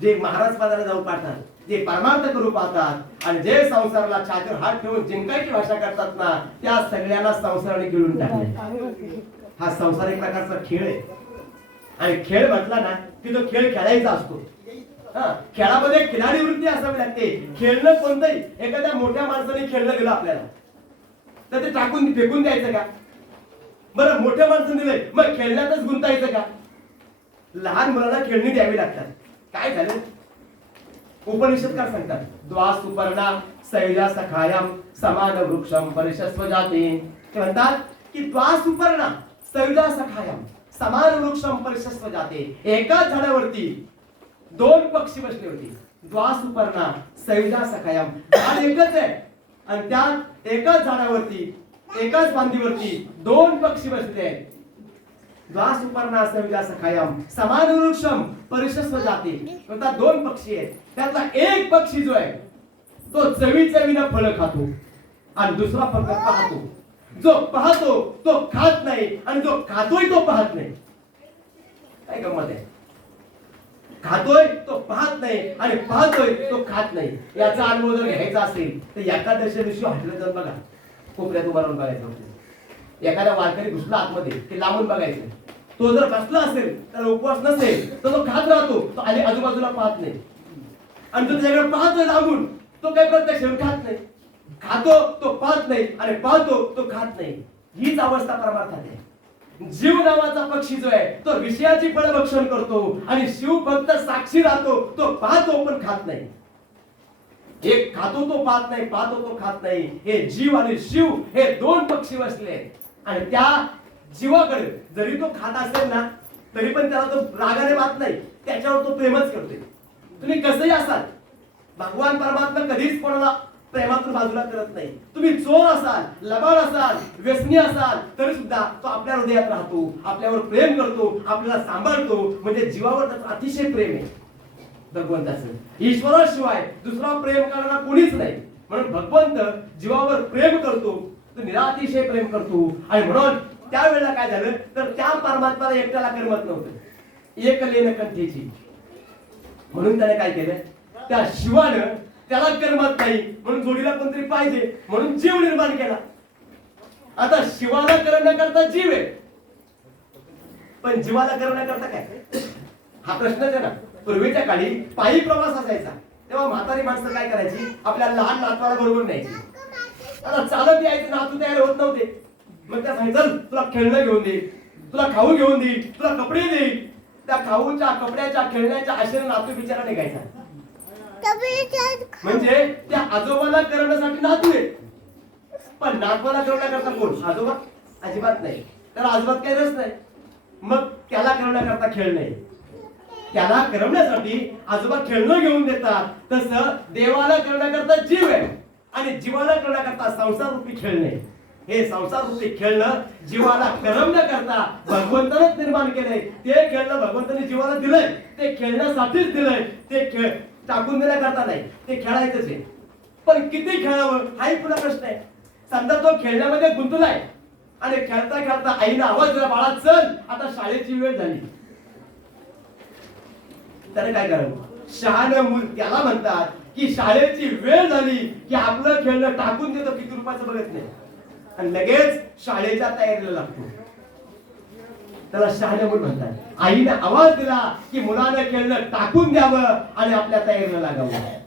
जे महाराज पदाला जाऊ पाहतात जे परमार्थ करू पाहतात आणि जे संसाराला छातीवर हात ठेवून जिंकायची भाषा करतात ना त्या सगळ्यांना संसाराने गिळून टाकले. हा संसार एक प्रकारचा खेळ आहे. आणि खेळ म्हटला ना की तो खेळ खेळायचा असतो. खेळामध्ये खिलाडी वृत्ती असावी लागते. खेळणं कोणतंही एखाद्या मोठ्या माणसाने खेळलं गेलं आपल्याला तर ते टाकून फेकून द्यायचं का? बरं मोठ्या माणसाने दिले मग खेळण्यातच गुंतायचं का? लहान मुलांना खेळणी द्यावी लागतात. काय झालं उपनिषद काय सांगतात? द्वा सुपर्णा सैजा सखायम समान वृक्षम परिशस्व जाते. ते म्हणतात की द्वा सुपर्णा सैजा सखायम समान वृक्षम परिशस्व जाते. एकाच झाडावरती दोन पक्षी बसले होते. द्वा सुपर्णा सैजा सखायम झाड एकच आहे आणि त्यात एकाच झाडावरती एकाच फांदीवरती दोन पक्षी बसले आहेत. द्वा सुपर्णा सैजा सखायम समान वृक्षम परिशस्व जाते. म्हणतात दोन पक्षी आहेत त्यातला एक पक्षी जो आहे तो चवीनं फळं खातो आणि दुसरा फक्त पाहतो. जो पाहतो तो खात नाही आणि जो खातोय तो पाहत नाही. काय गंमत आहे? खातोय तो पाहत नाही आणि पाहतोय तो खात नाही. याचा अनुभव जर घ्यायचा असेल तर एकादशी दिवशी हॉटेलला जाऊन बघा, कोपऱ्यात उभा राहून बघायचं. एखाद्या वारकरी घुसला आतमध्ये ते लांबून बघायचं. तो जर बसला असेल तर उपवास नसेल तर तो खात राहतो, तो आजूबाजूला पाहत नाही. आणि तो त्याच्याकडे पाहतोय लांबून तो काय प्रत्यक्ष खात नाही. खातो तो पाहत नाही आणि पाहतो तो खात नाही. हीच अवस्था परमार्थात आहे. जीव नावाचा पक्षी जो आहे तो विषयाची फळभक्षण करतो आणि शिव फक्त साक्षी राहतो. तो पाहतो पण खात नाही. एक खातो तो पाहत नाही, पाहतो तो खात नाही. हे जीव आणि शिव हे दोन पक्षी बसले आणि त्या जीवाकडे जरी तो खात असेल ना तरी पण त्याला तो रागाने पाहत नाही, त्याच्यावर तो प्रेमच करतोय. तुम्ही कसंही असाल भगवान परमात्मा कधीच कोणाला प्रेमातून बाजूला करत नाही. तुम्ही चोर असाल, लबाड असाल, व्यसनी असाल तरी सुद्धा तो आपल्या हृदयात राहतो, आपल्यावर प्रेम करतो, आपल्याला सांभाळतो. म्हणजे जीवावर त्याचं अतिशय प्रेम आहे भगवंताचं. ईश्वराशिवाय दुसरा प्रेम करणारा कोणीच नाही. म्हणून भगवंत जीवावर प्रेम करतो, तो निरातिशय प्रेम करतो. आणि म्हणून त्यावेळेला काय झालं तर त्या परमात्म्याला एकट्याला करमत नव्हतं. एक लेन कंठेची म्हणून त्याने काय केलं त्या शिवानं त्याला करमत नाही म्हणून जोडीला कोणतरी पाहिजे म्हणून जीव निर्माण केला. आता शिवाला करण्याकरता जीव आहे पण जीवाला करण्याकरता काय हा प्रश्नच आहे ना. पूर्वीच्या काळी पायी प्रवास असायचा तेव्हा म्हातारी माणसं काय करायची आपल्या लहान नातवाला बरोबर न्यायची. आता चालत यायचे नातू तयार होत नव्हते मग त्या सांगितलं तुला खेळणं घेऊन देईल, तुला खाऊ घेऊन देईल, तुला कपडे देईल. त्या खाऊच्या कपड्याच्या खेळण्याच्या आशेने नातू बिचारा निघायचा. म्हणजे त्या आजोबाला करण्यासाठी नातू आहे पण नातवाला करण्याकरता कोण आजोबा अजिबात नाही. तर आजोबात काही रस नाही. मग त्याला करण्याकरता खेळ नाही. त्याला करण्यासाठी आजोबा खेळणं घेऊन देतात. तसं देवाला करण्याकरता जीव आहे आणि जीवाला करण्याकरता संसार रूपी खेळ नाही. हे संसार रूपी खेळणं जीवाला करम न करता भगवंतानेच निर्माण केलंय. ते खेळणं भगवंताने जीवाला दिलंय, ते खेळण्यासाठीच दिलंय. ते खेळ टाकून देण्याकरता नाही, ते खेळायचंच आहे. पण किती खेळावं हाही पुन्हा प्रश्न आहे. समजा तो खेळण्यामध्ये गुंतलाय आणि खेळता खेळता आईनं आवाज दिला, बाळा चल आता शाळेची वेळ झाली. त्याने काय करावं? शहाणं मूल त्याला म्हणतात की शाळेची वेळ झाली की आपलं खेळणं टाकून देतो, किती रुपयाचं बघत नाही आणि लगेच शाळेच्या तयारीला लागतो. त्याला शहाणं मूल म्हणतात. आईने आवाज दिला की मुलानं खेळणं टाकून द्यावं आणि आपल्या तयारीला लागावं.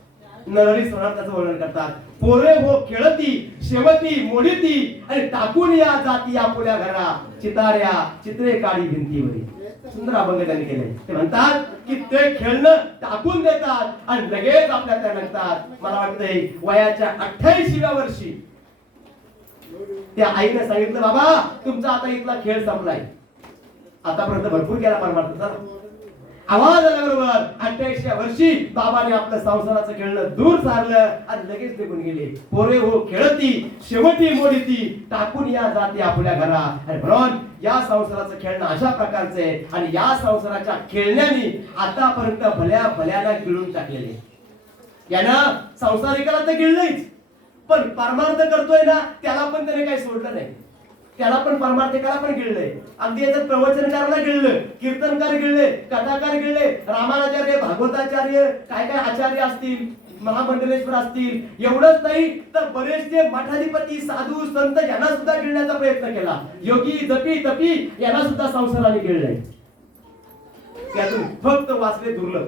नरहरी सोनार वर्णन करतात. पोरे हो खेळती शेवती मोडीती आणि टाकून या जाती आपुल्या घरा चिताऱ्या चित्रे काढी भिंतीवरी. सुंदर अभंग त्यांनी केले. ते म्हणतात की ते खेळणं टाकून देतात आणि लगेच आपल्या त्या म्हणतात. मला वाटतंय वयाच्या 28व्या वर्षी त्या आईने सांगितलं, बाबा तुमचा आता इथला खेळ संपलाय. आतापर्यंत भरपूर केला परमार्थाचा. आवाज आल्याबरोबर 28व्या वर्षी बाबाने आपलं संसाराचं खेळणं दूर सारलं आणि लगेच निघून गेले. पोरे हो खेळती शेवटी मोडीती टाकून या जाती आपल्या घरा. आणि म्हणून या संसाराचं खेळणं अशा प्रकारचं आहे आणि या संसाराच्या खेळण्याने आतापर्यंत भल्या भल्याला गिळून टाकलेले. यानं संसारिकाला तर गिळलंच, पण परमार्थ करतोय ना त्याला पण त्याने काही सोडलं नाही. त्याला पण परमार्थिकाला पण गिळलंय. अगदी याचं प्रवचनकाराला गिळलं, कीर्तनकार गिळले, कथाकार गिळले, रामाचार्य भागवताचार्य काय काय आचार्य असतील, महामंडलेश्वर असतील. एवढंच नाही तर बरेचसे मठाधिपती साधू संत यांना सुद्धा गिळण्याचा प्रयत्न केला. योगी जपी तपी यांना सुद्धा संसाराने गिळलंय. त्यातून फक्त वाचले दुर्लभ.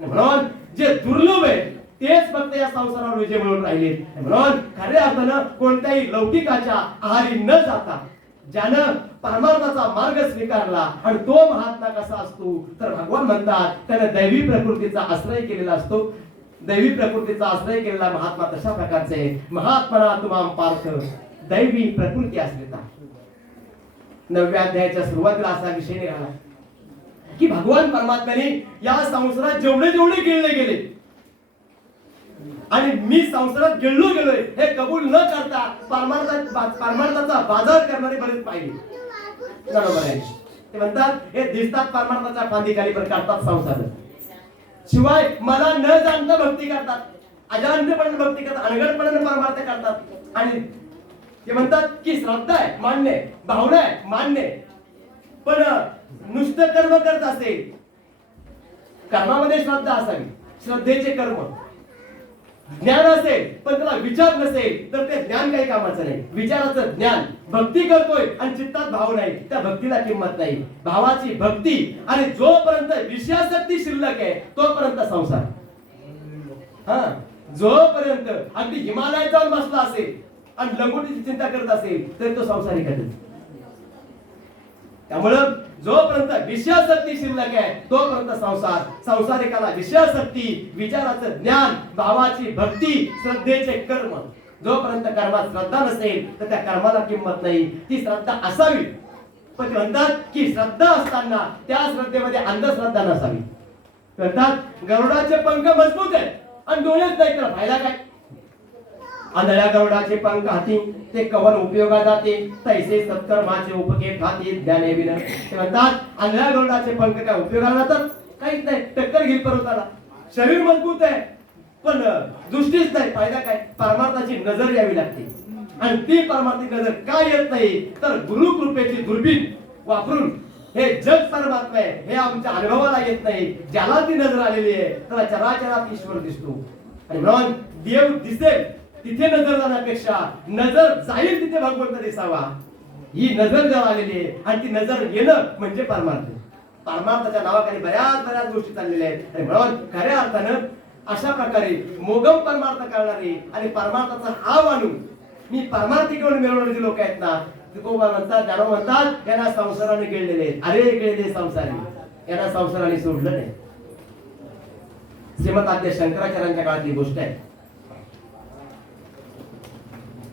म्हणून जे दुर्लभ आहे तेच फक्त या संसारावर विजय मिळवून राहिले. म्हणून खऱ्या अर्थानं कोणत्याही लौकिकाच्या आहारी न जाता ज्यानं परमार्थाचा मार्ग स्वीकारला आणि तो महात्मा कसा असतो तर भगवान म्हणतात त्यानं दैवी प्रकृतीचा आश्रय केलेला असतो. दैवी प्रकृतीचा आश्रय केलेला महात्मा तशा प्रकारचे आहे. महात्मा तुमाम पार्थ दैवी प्रकृती असलेला. 9व्या अध्यायाच्या सुरुवातीला असा विषय निघाला की भगवान परमात्म्याने या संसारात जेवढे जेवढे गिळले गेले आणि मी संसारात गिळलो गेलोय हे कबूल न करता परमार्थाचा बाजार करणारे बरेच पाहिले. बरोबर आहे. ते म्हणतात हे दिसतात परमार्थाच्या फांदीखाली पण करतात संसार. शिवाय मला न जाणता भक्ती करतात, अजाणतेपणाने भक्ती करतात, अनगडपणाने परमार्थ करतात. आणि ते म्हणतात की श्रद्धा आहे मान्य आहे, भावना आहे मान्य आहे, पण नुसतं कर्म करत असेल, कर्मामध्ये श्रद्धा असावी, श्रद्धेचे कर्म, ज्ञान असेल पण त्याला विचार नसेल तर ते ज्ञान काही कामाचं नाही. विचाराचं ज्ञान, भक्ती करतोय आणि चित्तात भाव नाही, त्या भक्तीला किंमत नाही. भावाची भक्ती आणि जोपर्यंत विषयासक्ती शिल्लक आहे तोपर्यंत संसार. जोपर्यंत अगदी हिमालयात जाऊन बसला असेल आणि लंगोटीची चिंता करत असेल तर तो संसारिक आहे. त्यामुळं जोपर्यंत विषयासक्ती शिल्लक आहे तोपर्यंत संसार. संसारिकाला विषयासक्ती, विचाराचं ज्ञान, भावाची भक्ती, श्रद्धेचे कर्म. जोपर्यंत कर्मात श्रद्धा नसेल तर त्या कर्माला किंमत नाही. ती श्रद्धा असावी, पण ते म्हणतात की श्रद्धा असताना त्या श्रद्धेमध्ये अंधश्रद्धा नसावी. म्हणतात गरुडाचे पंख मजबूत आहेत आणि डोळेच नाही तर फायदा काय. आंधळ्या गरुडाचे पंख हाती ते कवन उपयोगा जाते, तैसे सत्कर्माचे उपके ठाती ज्ञाने विन. ते म्हणतात आंधळ्या गरुडाचे पंख काय उपयोगाला जातात? काहीच नाही, टक्कर घेईल पर्वताला. शरीर मजबूत आहे पण दृष्टीच नाही, फायदा काय. परमार्थाची नजर यावी लागते आणि ती परमार्थी नजर काय येत नाही तर गुरु कृपेची दुर्बीण वापरून हे जग परमात्मा आहे हे आमच्या अनुभवाला येत नाही. ज्याला ती नजर आलेली आहे त्याला चराचरात ईश्वर दिसतो. आणि म्हणून देव दिसेल तिथे नजर जाण्यापेक्षा नजर जाईल तिथे भगवंत दिसावा, ही नजर जर आलेली आहे. आणि ती नजर येणं म्हणजे परमार्थ. परमार्थाच्या नावाखाली बऱ्याच गोष्टी चाललेल्या आहेत. आणि म्हणून खऱ्या अर्थानं अशा प्रकारे मोगम परमार्थ करणारे आणि परमार्थाचा हाव आणून मी परमार्थिक मिळवणारे लोक आहेत ना, तुकोबा म्हणतात, ज्ञानोबा म्हणतात यांना संसाराने गिळलेले आहेत. अरे गिळले संसारी, यांना संसाराने सोडलं नाही. श्रीमद आद्य शंकराचार्यांच्या काळातली गोष्ट आहे.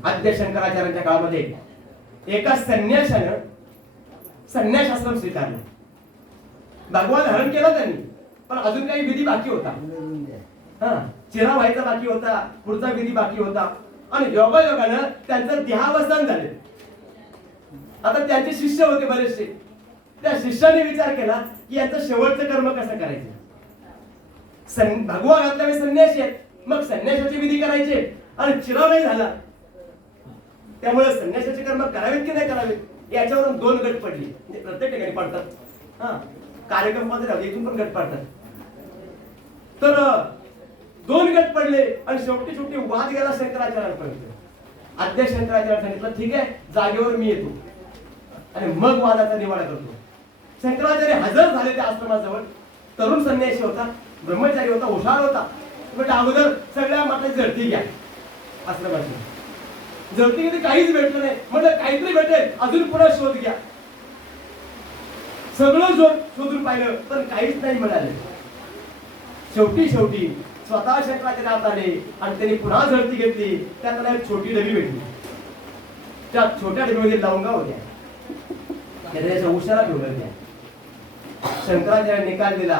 आद्य शंकराचार्यांच्या काळामध्ये एका संन्याशानं संन्यासाश्रम स्वीकारले. भगवान हरण केलं त्यांनी, पण अजून काही विधी बाकी होता. चिरा व्हायचा बाकी होता, पुढचा विधी बाकी होता. आणि योगायोगानं त्यांचं देहावसान झाले. आता त्यांचे शिष्य होते बरेचसे. त्या शिष्याने विचार केला की यांचं शेवटचं कर्म कसं करायचं. भगवा घातल्यामुळे संन्यासी आहेत, मग संन्यासाची विधी करायचे आणि चिराव नाही झाला, त्यामुळे संन्यासाचे कर्म करावेत की नाही करावेत याच्यावरून दोन गट पडले. म्हणजे प्रत्येक ठिकाणी पडतात, हा कार्यक्रम मध्ये राहते इथून पण गट पडतात. तर दोन गट पडले आणि शेवटी शेवटी वाद गेला शंकराचार्यांपर्यंत. आद्य शंकराचार्य सांगितलं ठीक आहे जागेवर मी येतो आणि मग वादाचा निवाडा करतो. शंकराचार्य हजर झाले त्या आश्रमाजवळ. तरुण संन्यासी होता, ब्रह्मचारी होता, हुशार होता. म्हणजे अगोदर सगळ्या मठाची झडती घ्या. आश्रमाची झडती किती काहीच भेटलं नाही. म्हटलं काहीतरी भेटेल, अजून पुन्हा शोध घ्या. सगळं शोधून पाहिलं पण काहीच नाही मिळालं. शेवटी स्वतः शंकराचार्य आत आले आणि त्यांनी पुन्हा झडती घेतली. त्यात एक छोटी डबी भेटली. त्या छोट्या डबीमध्ये लवंगा होत्या. त्याच्या उशाला ठेवल्या होत्या. शंकराचार्य निकाल दिला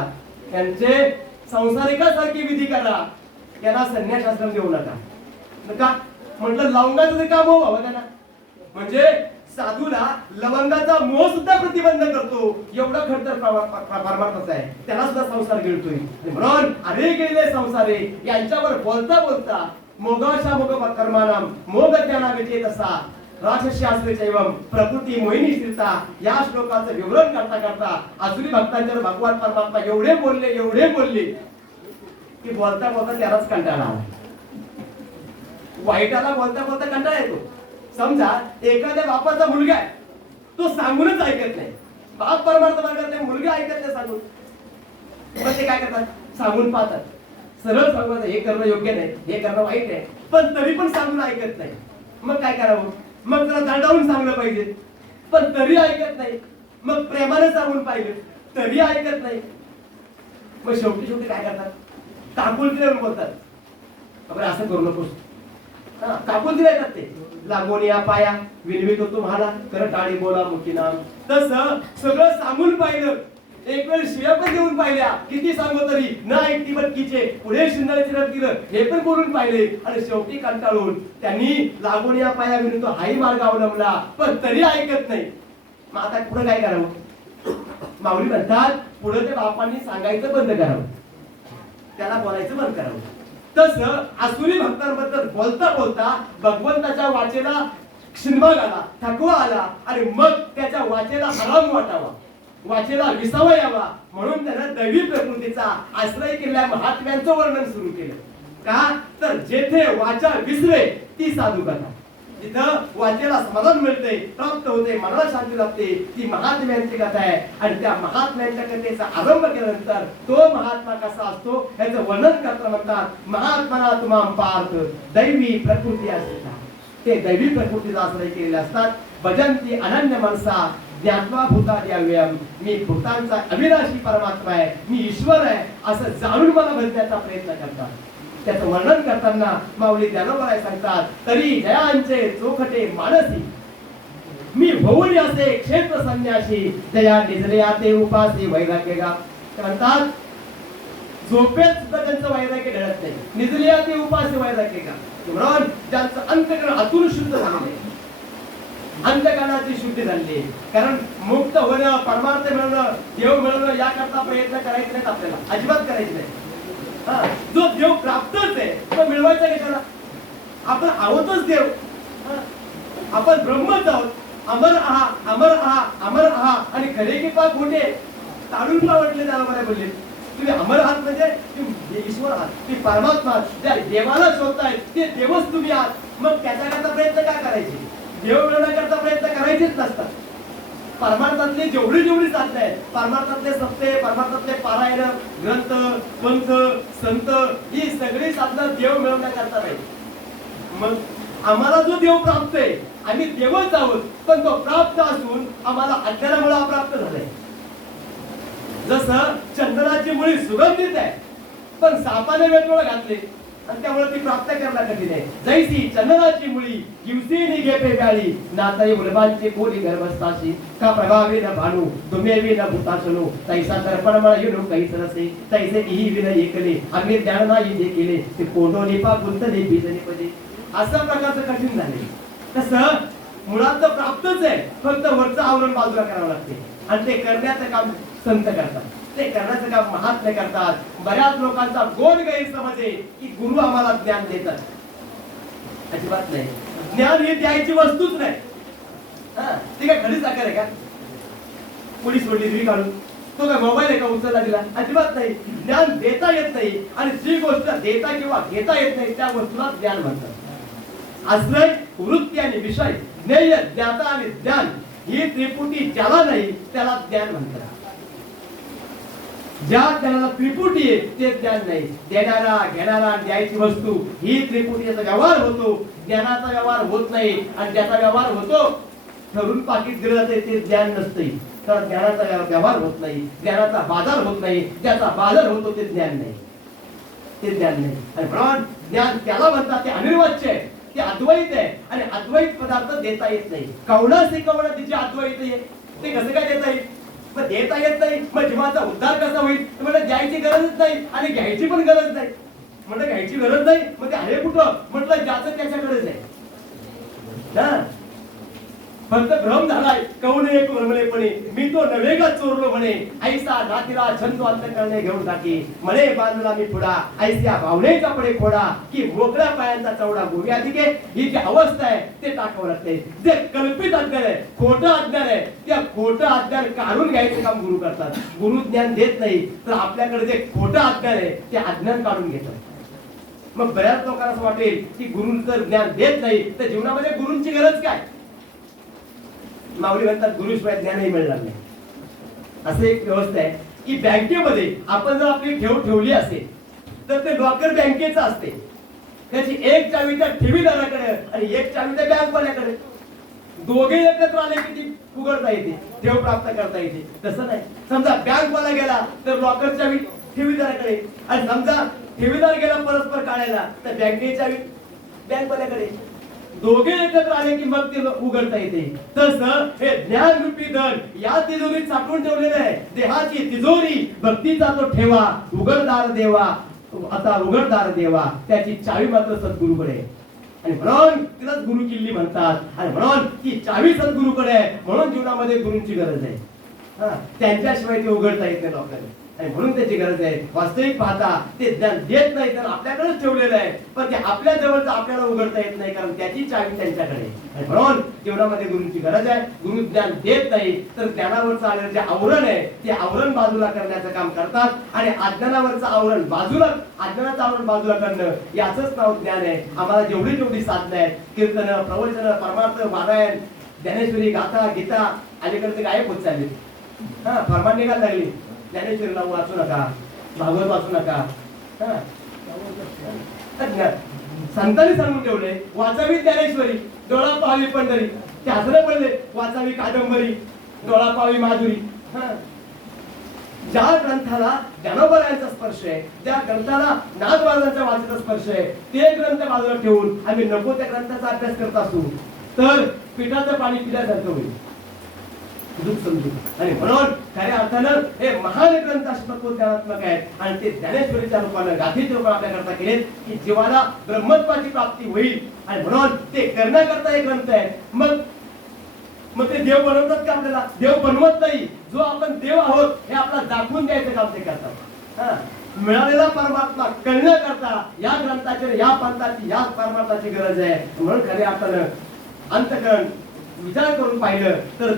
त्यांचे संसारिकासारखी विधी करा, त्यांना संन्यास आश्रम देऊ नका. म्हटलं लवंगाचं काम हो व्हावं त्यांना. म्हणजे साधूला लवंगाचा मोह सुद्धा प्रतिबंध करतो एवढा खडतर परमार्थाचा आहे. त्याला सुद्धा संसार गिळतोय. म्हणून अरे गेले संसारे यांच्यावर बोलता बोलता मोगाशा मोग कर्मानाम मोग ज्ञाना विजेत असा राजशास्त्रीचैवम प्रकृती मोहिनी स्थिरता या श्लोकाचं विवरण करता करता आसुरी भक्तांच्यावर भगवान परमात्मा एवढे बोलले की बोलता बोलता त्यालाच कंटाळा आला. वाईटाला बोलता बोलता कंटाळा येतो. समजा एखाद्या बापाचा मुलगा आहे, तो सांगूनच ऐकत नाही. बाप परमार्थ मागत नाही, मुलगा ऐकत नाही सांगून. मग ते काय करतात, सांगून पाहतात. सरळ सांगतात हे करणं योग्य नाही, हे करणं वाईट आहे, पण तरी पण सांगून ऐकत नाही. मग काय करावं, मग त्याला दंडावून सांगलं पाहिजे, पण तरी ऐकत नाही. मग प्रेमाने सांगून पाहिजे तरी ऐकत नाही. मग शेवटी काय करतात, काकुलतीला बोलतात. आपण असं करू नकोस, काकुलतीला येतात ते. लागून या पाया विनवितो तुम्हाला कर टाळी बोला मुखी नाम. तसं सगळं सांगून पाहिलं, एक वेळ शिव्या पण देऊन पाहिल्या, किती सांगू तरी न ऐकती बटकीचे पुढे शिंदे चिरत गेलं हे पण बोलून पाहिले. आणि शेवटी कंटाळून त्यांनी लागून या पाया विनवितो हाही मार्ग अवलंबला, पण तरी ऐकत नाही. मग आता पुढे काय करावं. माऊली म्हणतात पुढे ते बापांनी सांगायचं बंद करावं, त्याला बोलायचं बंद करावं. तसं आसुरी भक्तांबद्दल बोलता बोलता भगवंताच्या वाचेला क्षीणभाग आला, थकवा आला आणि मग त्याच्या वाचेला हराम वाटावा, वाचेला विसावा यावा, म्हणून त्यानं दैवी प्रकृतीचा आश्रय केलेल्या महात्म्यांचं वर्णन सुरू केलं. का तर जेथे वाचा विसरे ती साधू कथा, जिथं वाचेला समाधान मिळते, प्राप्त होते, मनाला शांती लाभते, ती महात्म्यांची कथा आहे. आणि त्या महात्म्यांच्या कथेचा आरंभ केल्यानंतर तो महात्मा कसा असतो याचं वर्णन करताना म्हणतात महात्मना तुमाम पार्थ दैवी प्रकृती असतात. ते दैवी प्रकृतीचा आश्रय केलेले असतात. भजंती अनन्य मनसा ज्ञात्वा भूतादि अव्ययम. मी भूतांचा अविनाशी परमात्मा आहे, मी ईश्वर आहे असं जाणून मला भजण्याचा प्रयत्न करतात. त्याचं वर्णन करताना माऊली ज्ञानोबराय सांगतात तरी जयांचे चोखटे मानसी मी होऊन असे क्षेत्र संन्यासी जया निजल्या ते उपासी वैराग्य गा. म्हणतात झोपेत सुद्धा त्यांचं वैराग्य ढळत नाही, निजल्या ते उपासी वैराग्य गा. म्हणून ज्यांचं अंतःकरण आतून शुद्ध झालेलं, अंतःकरणाची शुद्धी झाली. कारण मुक्त होणं, परमार्थ मिळवणं, देव मिळवणं याकरता प्रयत्न करायचे नाहीत आपल्याला, अजिबात करायचे नाही. जो देव प्राप्तच आहे तो मिळवायचा कशाला. आपण आहोतच देव, आपण ब्रह्मच आहोत. अमर आहा अमर आहा अमर आहा. आणि खरे की पाक खोटे ताडून वाटले त्याला मला बोलले तुम्ही अमर आहात म्हणजे ईश्वर आहात, तुम्ही परमात्मा आहात. ज्या देवाला शोधताय ते देवच तुम्ही आहात. मग त्याच्याकरता प्रयत्न काय करायचे, देव मिळवण्याकरता प्रयत्न करायचेच नसतात. परमार्थातले जेवढी साधने आहेत, परमार्थातले सत्य, परमार्थातले पारायण ग्रंथ पंथ संत ही सगळी साधनं देव मिळवण्याकरता नाही. मग आम्हाला जो देव प्राप्त आहे आम्ही देवच आहोत, पण तो प्राप्त असून आम्हाला अज्ञानामुळे अप्राप्त झालाय. जसं चंदनाची मुळी सुगंधित आहे पण सापाने वेटोळ घातले आणि त्यामुळे ती प्राप्त करण्याला कठीण आहे. जैसी चंदनाची मुळी दिवसे निघेपे व्याळी नाताई उलबांचे कोली गर्भस्थाशी का प्रभावी न भानू दुमेवी न भूतासनो तैसा दर्पण मला येऊ काही सरसे तैसे ही विन एकले आम्ही ज्ञान नाही जे केले ते कोंडोनी पा गुंतले बीजने पदे. अशा प्रकारचं कठीण झाले. तसं मुळात तर प्राप्तच आहे, फक्त वरचं आवरण बाजूला करावं लागते आणि ते करण्याचं काम संत करतात, ते करण्याचं काम महात्मे करतात. बऱ्याच लोकांचा गोड गैरसमज आहे की गुरु आम्हाला ज्ञान देतात. अजिबात नाही. ज्ञान ही द्यायची वस्तूच नाही. ती काय खडी साखर आहे का? पोलीस सोडली तुम्ही काढून, तो काय मोबाईल आहे का उचलला दिला? अजिबात नाही. ज्ञान देता येत नाही आणि जी गोष्ट देता किंवा घेता येत नाही त्या वस्तूला ज्ञान म्हणतात. आश्रय, वृत्ती आणि विषय, ज्ञेय, ज्ञाता आणि ज्ञान ही त्रिपुटी ज्याला नाही त्याला ज्ञान म्हणतात. ज्या ज्ञानाला त्रिपुटी आहे ते ज्ञान नाही. देणारा, घेणारा, द्यायची वस्तू ही त्रिपुटीचा व्यवहार होतो, ज्ञानाचा व्यवहार होत नाही. आणि ज्याचा व्यवहार होतो ठरून पाकिट दिलं जाते ते ज्ञान नसते. तर ज्ञानाचा व्यवहार होत नाही, ज्ञानाचा बाजार होत नाही. ज्याचा बाजार होतो ते ज्ञान नाही, ते ज्ञान नाही. आणि म्हणून ज्ञान त्याला म्हणतात ते अनिर्वाच्य आहे, ते अद्वैत आहे. आणि अद्वैत पदार्थ देता येत नाही. कवणं शिकवणं तिचे अद्वैत आहे, ते कसं काय देता येईल? मग देता येत नाही, मग जीवाचा उद्धार कसा होईल? म्हणजे द्यायची गरजच नाही आणि घ्यायची पण गरज नाही. म्हणजे घ्यायची गरज नाही, मग ते आहे कुठं? म्हटलं ज्याचं त्याच्याकडेच आहे. फक्त भ्रम झालाय. कवणे एक म्हणलेपणे मी तो नव्हे का चोरलो म्हणे, ऐसा नातीला छंद अंत करणे घेऊन टाकी म्हणे बांधला मी पुढा, ऐसा भावनेचा पडे खोडा की मोकळ्या पायांचा चौडा गोवी. अधिके ही जी अवस्था आहे ते टाकावं लागते. जे कल्पित अज्ञान आहे, खोटं अज्ञान आहे, त्या खोटं अज्ञान काढून घ्यायचं काम गुरु करतात. गुरु ज्ञान देत नाही तर आपल्याकडे जे खोटं अज्ञान आहे ते अज्ञान काढून घेतात. मग बऱ्याच लोकांना असं वाटेल की गुरु जर ज्ञान देत नाही तर जीवनामध्ये गुरूंची गरज काय? माऊली म्हणतात गुरुशिवाय ज्ञानही मिळणार नाही. असं एक व्यवस्था आहे की बँकेमध्ये आपण जर आपली ठेव ठेवली असेल तर ते लॉकर बँकेचं असते. त्याची एक चावी त्या ठेवीदाराकडे आणि एक चावी त्या बँकवाल्याकडे. दोघे एकत्र आले की ती उघडता येते, ठेव प्राप्त करता येते. तसं नाही. समजा बँकवाला गेला तर लॉकर चावी ठेवीदाराकडे आणि समजा ठेवीदार गेला परस्पर काढायला तर बँकेची चावी बँकवाल्याकडे. दोघे एकत्र आले की मग ते उघडता येते. तसं हे ज्ञान रूपी धन या तिजोरीत साठवून ठेवलेलं आहे. देहाची तिजोरी भक्तीचा तो ठेवा, उघडदार देवा आता उघडदार देवा, त्याची चावी मात्र सद्गुरूकडे आहे. आणि म्हणून तिलाच गुरु किल्ली म्हणतात. आणि म्हणून ती चावी सद्गुरूकडे आहे. म्हणून जीवनामध्ये गुरूंची गरज आहे. त्यांच्याशिवाय ते उघडता येत नाही लोकांना. आणि म्हणून त्याची गरज आहे. वास्तविक पाहता ते ज्ञान देत नाही तर आपल्याकडेच ठेवलेलं आहे, पण ते आपल्या जवळचं आपल्याला उघडता येत नाही कारण त्याची चावी त्यांच्याकडे आहे. म्हणून जीवनामध्ये गुरूंची गरज आहे. गुरु ज्ञान देत नाही तर ज्ञानावरचं आलेलं जे आवरण आहे ते आवरण बाजूला करण्याचं काम करतात. आणि अज्ञानावरचं आवरण बाजूला, अज्ञानाचं आवरण बाजूला करणं याचंच नाव ज्ञान आहे. आम्हाला जेवढी जेवढी साधनं आहेत, कीर्तन, प्रवचन, परमार्थ, पारायण, ज्ञानेश्वरी, गाथा, गीता अलीकडे गायब होत चालली. फरमान निघायला लागली, ज्ञानेश्वरीला वाचू नका, भागवत वाचू नका. संतांनी सांगून ठेवले वाचावी ज्ञानेश्वरी, डोळा पाहावी पंढरी. ते हसले पडले, वाचावी कादंबरी, डोळा पाहावी माधुरी. ज्या ग्रंथाला ज्ञानोबरायांचा स्पर्श आहे, ज्या ग्रंथाला नाथवादांचा वाचीचा स्पर्श आहे, ते ग्रंथ बाजूला ठेवून आम्ही नको त्या ग्रंथाचा अभ्यास करत असू तर पिठाचं पाणी पिल्यासारखं होईल. आणि म्हणून खऱ्या अर्थानं हे महान ग्रंथ तत्वज्ञानात्मक आहेत आणि ते ज्ञानेश्वरीच्या रूपानं, गाथेच्या रूपानं आपल्याकरता केलेत की जीवाला ब्रह्मत्वाची प्राप्ती होईल. आणि म्हणून ते करण्याकरता हे ग्रंथ आहे. मग ते देव बनवतात का आपल्याला? देव बनवत नाही. जो आपण देव आहोत हे आपल्याला दाखवून द्यायचं काम ते करतात. मिळालेला परमात्मा कळण्याकरता या ग्रंथाची, या पंथाची, या परमार्थाची गरज आहे. म्हणून खऱ्या अर्थानं अंतःकरण विचार करून पाहिलं तर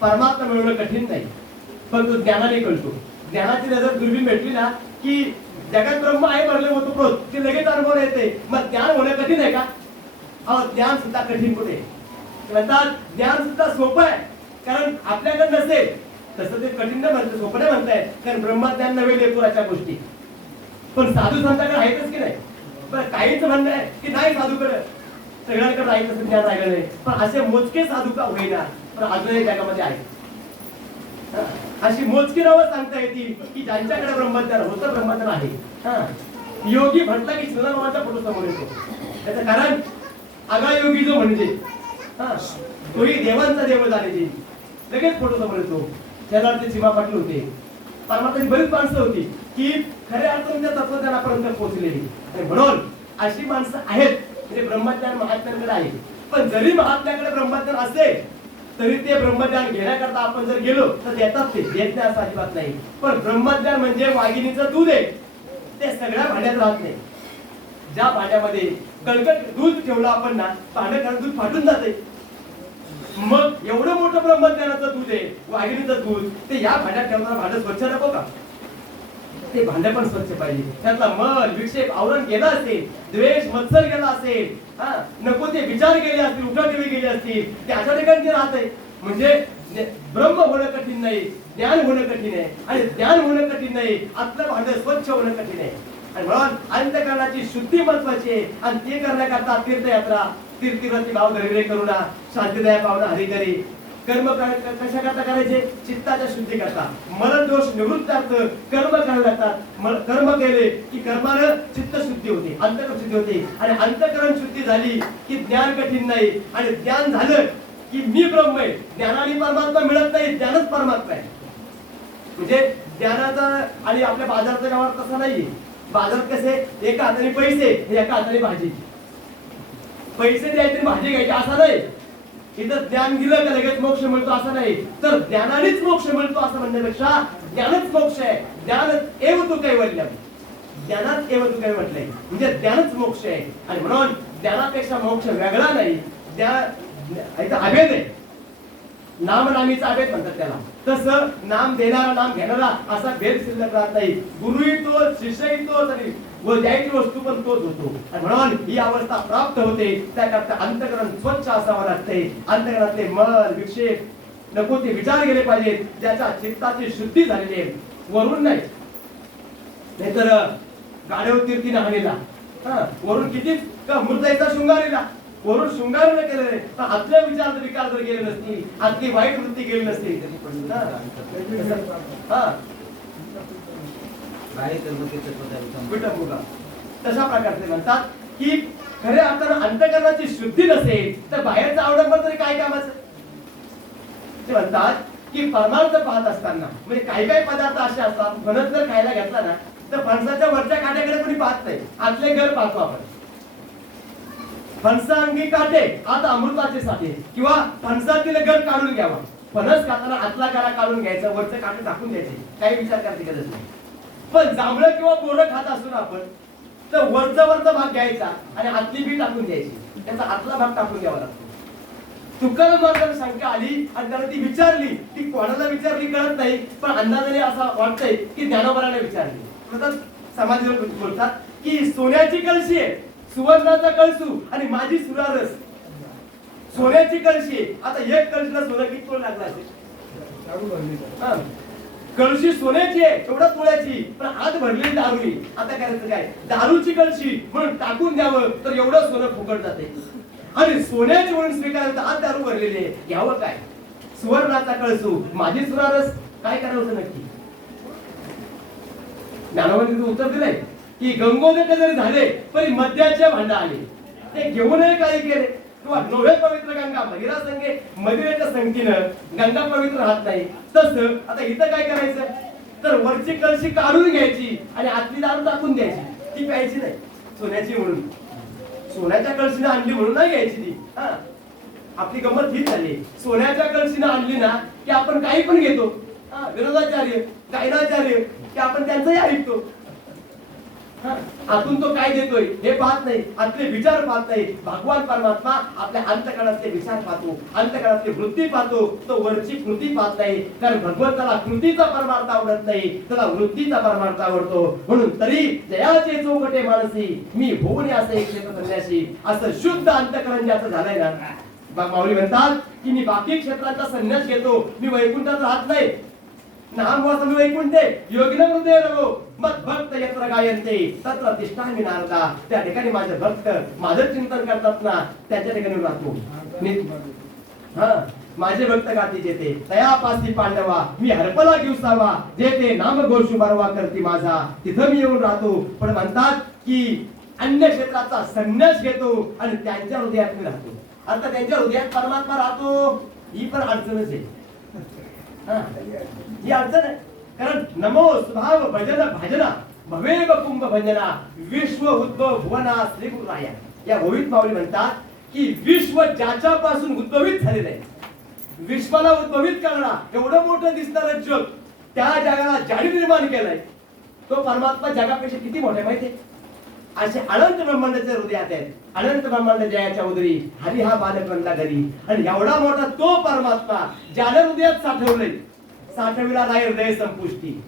परमात्मा मिळवणं कठीण नाही, पण तो ज्ञानाने कळतो. ज्ञानाची नजर दुर्बीण भेटली ना की जगात ब्रह्म आहे भरले होतो प्रोत ते लगेच अनुभव येते. मग ज्ञान होणं कठीण आहे का? ज्ञान सुद्धा कठीण कुठे? म्हणतात ज्ञान सुद्धा सोपं आहे कारण आपल्याकडे नसेल. तसं ते कठीण नाही म्हणतं, सोपं नाही म्हणताय कारण ब्रह्मज्ञान नव्हे लेपुराच्या गोष्टी. पण साधू संतांकडे आहेतच की नाही? पण काहीच म्हणणं आहे की नाही साधूकडे सगळ्यांकडे राहील तसं ज्ञान राहिलं नाही. पण असे मोजके साधू का होईना पण अजूनही जगामध्ये आहे. अशी मोजकी नावं सांगता येतील की ज्यांच्याकडे ब्रह्मज्ञान होतं, ब्रह्मज्ञान आहे. योगी म्हटला की सुनामाचा फोटो समोर येतो. त्याचं कारण आगायोगी जो म्हणजे तोही देवांचा देव झाले लगेच फोटो समोर येतो. शेजारचे सीमा पाटील होते, परमात्माची बरीच माणसं होती की खऱ्या अर्थाने त्या तत्वज्ञानापर्यंत पोहोचलेली. आणि म्हणून अशी माणसं आहेत म्हणजे ब्रह्मज्ञान महात्म्यांकडे आहे. पण जरी महात्म्याकडे ब्रह्मज्ञान असेल तरी ते ब्रह्मज्ञान घेण्याकरता आपण जर गेलो तर देतात, ते देत नाही असं अजिबात नाही. पण ब्रह्मज्ञान म्हणजे वाघिणीचं दूध आहे, ते सगळ्या भांड्यात राहत नाही. ज्या भांड्यामध्ये कणकण दूध ठेवलं आपण ना, भांड्यात दूध फाटून जाते. मग एवढं मोठं ब्रह्मज्ञानाचं दूध आहे, वाघिणीचं दूध, ते या भांड्यात ठेवताना भांडं स्वच्छ नको का? ते भांडं पण स्वच्छ पाहिजे. त्यातला मल विक्षेप आवरण गेला असेल, द्वेष मत्सर गेला असेल, नको ते विचार गेले असतील, उठाठेवी गेली असतील, त्याच्या ठिकाणी ते राहत आहे. म्हणजे ब्रह्म होणं कठीण नाही, ज्ञान होणं कठीण आहे. आणि ज्ञान होणं कठीण नाही, आतलं भांडं स्वच्छ होणं कठीण आहे. आणि म्हणून अंतःकरणाची शुद्धी महत्वाची आहे. आणि ते करण्याकरता तीर्थयात्रा, तीर्थीवरती भाव धरिले करुणा, शांतीदया पावना हरिकरी. कर्म कशा करता करायचे? चित्ताच्या शुद्धी करता, मल दोष निवृत्तार्थ कर्म करायला लागतात. कर्म केले की कर्मानं चित्त शुद्धी होते, अंतःकरण शुद्धी होते. आणि अंतःकरण शुद्धी झाली की ज्ञान कठीण नाही. आणि ज्ञान झालं की मी ब्रह्म आहे. ज्ञानाने परमात्मा मिळत नाही, ज्ञानच परमात्मा आहे. म्हणजे ज्ञानाचा आणि आपल्या बाजाराचा व्यवहार तसा नाहीये. बाजारात कसे एका हाताने पैसे, एका हाताने भाजी. पैसे द्यायचे भाजी घ्यायची असा नाही. इथं ज्ञान दिलं का लगेच मोक्ष मिळतो असं नाही. तर ज्ञानानेच मोक्ष मिळतो असं म्हणण्यापेक्षा ज्ञानच मोक्ष आहे. ज्ञान एव तू कैवल्यम, ज्ञानात एव तू काय म्हटलंय, म्हणजे ज्ञानच मोक्ष आहे. आणि म्हणून ज्ञानापेक्षा मोक्ष वेगळा नाही. इथं अभेद आहे, नामनामीचा अभेद म्हणतात त्याला. तसं नाम देणारा नाम घेणारा असा भेद शिल्लक राहत नाही. गुरुही तोच, शिष्यही तोच, आणि व द्यायची वस्तू पण तोच होतो. आणि म्हणून ही अवस्था प्राप्त होते. त्याकरता अंतःकरण स्वच्छ असावं लागते. अंतःकरणातले मल विक्षेप नको ते विचार गेले पाहिजेत, ज्याच्या चित्ताची शुद्धी झालेली आहे, वरून नाही. नाहीतर गाढव तीर्थीने हाणीला, वरून किती मृताईचा शृंगारीला, वरून शृंगार न केले तर आतले विचार विकार जर गेले नसतील, आतली वाईट वृत्ती गेली नसती, तशा प्रकारचे म्हणतात की खऱ्या अर्थानं अंतःकरणाची शुद्धी नसेल तर बाहेरचं आवडंबर तरी काय कामाचं. ते म्हणतात की परमार्थ पाहत असताना म्हणजे काही काही पदार्थ असे असतात, फणस जर खायला घेतला ना तर फणसाच्या वरच्या काट्याकडे कोणी पाहत नाही, आतले घर पाहतो आपण. फणसांगी काटे आता अमृताचे साठे, किंवा फणसातील घर काढून घ्यावा. फणस खाताना आतला गारा काढून घ्यायचा, वरचे काटे टाकून द्यायचे, काही विचार करायची गरज नाही. पण जांभळं किंवा बोरं खात असतो ना आपण, तर वरचा भाग घ्यायचा आणि आतली बी टाकून द्यायची, त्याचा आतला भाग टाकून द्यावा लागतो. तुकाराम महाराजांना शंका आली आणि त्याला ती विचारली. ती कोणाला विचारली कळत नाही, पण अंदाजाने असं वाटतंय की ज्ञानोबाला विचारली. समाजाला बोलतात की सोन्याची कळशी आहे, सुवर्णाचा कळसू आणि माझी सुरारस. सोन्याची कळशी, आता एक कळशीला सोनं किती तोळ लागला असेल? कळशी सोन्याची आहे, एवढा तोळ्याची, पण आत भरलेली दारू. आता करायचं काय? दारूची कळशी म्हणून टाकून द्यावं तर एवढं सोनं फुकट जाते. आणि सोन्याची म्हणून स्वीकारायचं, आत दारू भरलेली आहे, घ्यावं काय? सुवर्णाचा कळसू माझी सुरारस, काय करावं नक्की? ज्ञानोबांनी उत्तर दिलंय की गंगोदक जरी झाले तरी मद्याचे भांड आले, ते घेऊनही काही केले. किंवा नव्हे पवित्र गंगा महिरा संगे मदिरेच्या संगतीनं गंगा पवित्र राहत नाही. तसं आता इथं काय करायचं, तर वरची कळशी काढून घ्यायची आणि आतली दारू टाकून द्यायची, ती प्यायची नाही. सोन्याची म्हणून, सोन्याच्या कळशीनं आणली म्हणून नाही घ्यायची ती. आपली गंमत हीच झाली, सोन्याच्या कळशीनं आणली ना की आपण काही पण घेतो. विरोधाचार्य गायनाचार्य की आपण त्यांचंही ऐकतो. आतून तो काय देतोय हे पाहत नाही, आतले विचार पाहत नाही. भगवान परमात्मा आपल्या अंतःकरणातले विचार पाहतो, अंतःकरणातली वृत्ती पाहतो, तो वरची कृती पाहत नाही. कारण भगवंताला कृतीचा परमार्थ आवडत नाही, त्याला वृत्तीचा परमार्थ आवडतो. म्हणून तरी जयाचे चौकटे मानसी मी होऊन असं एक क्षेत्र संन्यासी, असं शुद्ध अंतःकरण ज्याचं झालंय ना. माऊली म्हणतात की मी बाकी क्षेत्राचा संन्यास घेतो, मी वैकुंठात राहत नाही. नाम वासमी वैकुंठे योगिन हृदय रवो मत भक्त यत्र गायन्ते तत्र तिष्ठामि नारदा. त्या ठिकाणी माझे भक्त माझं चिंतन करतात ना, त्याच्या ठिकाणी राहतो. माझे भक्त गाती जेते तयापासी पांडवा मी हरपला दिवसावा, जेते नाम घोष बरवा करती माझा, तिथं मी येऊन राहतो. पण म्हणतात की अन्य क्षेत्राचा संन्यास घेतो आणि त्यांच्या हृदयात मी राहतो. आता त्यांच्या हृदयात परमात्मा राहतो, ही पण अडचणच आहे. ही अडचण आहे. कारण नमो स्वभाव भजन भाजना भवेग कुंभ भंजना विश्व उद्भव भुवना श्री गुरुराया. या ओळीत माऊली म्हणतात की विश्व ज्याच्यापासून उद्भवित झालेलं आहे, विश्वाला उद्भवित करणारा एवढं मोठं दिसणारं जग, त्या जगाला ज्याने निर्माण केलंय तो परमात्मा जगापेक्षा किती मोठा माहितीये. असे अनंत ब्रह्मांडाचे हृदयात आहेत, अनंत ब्रह्मांड जयाच्या उदरी हरी हा बालक बनला घरी. आणि एवढा मोठा तो परमात्मा ज्याने हृदयात साठवलंय, साठविला नाही हृदय संपुष्टी,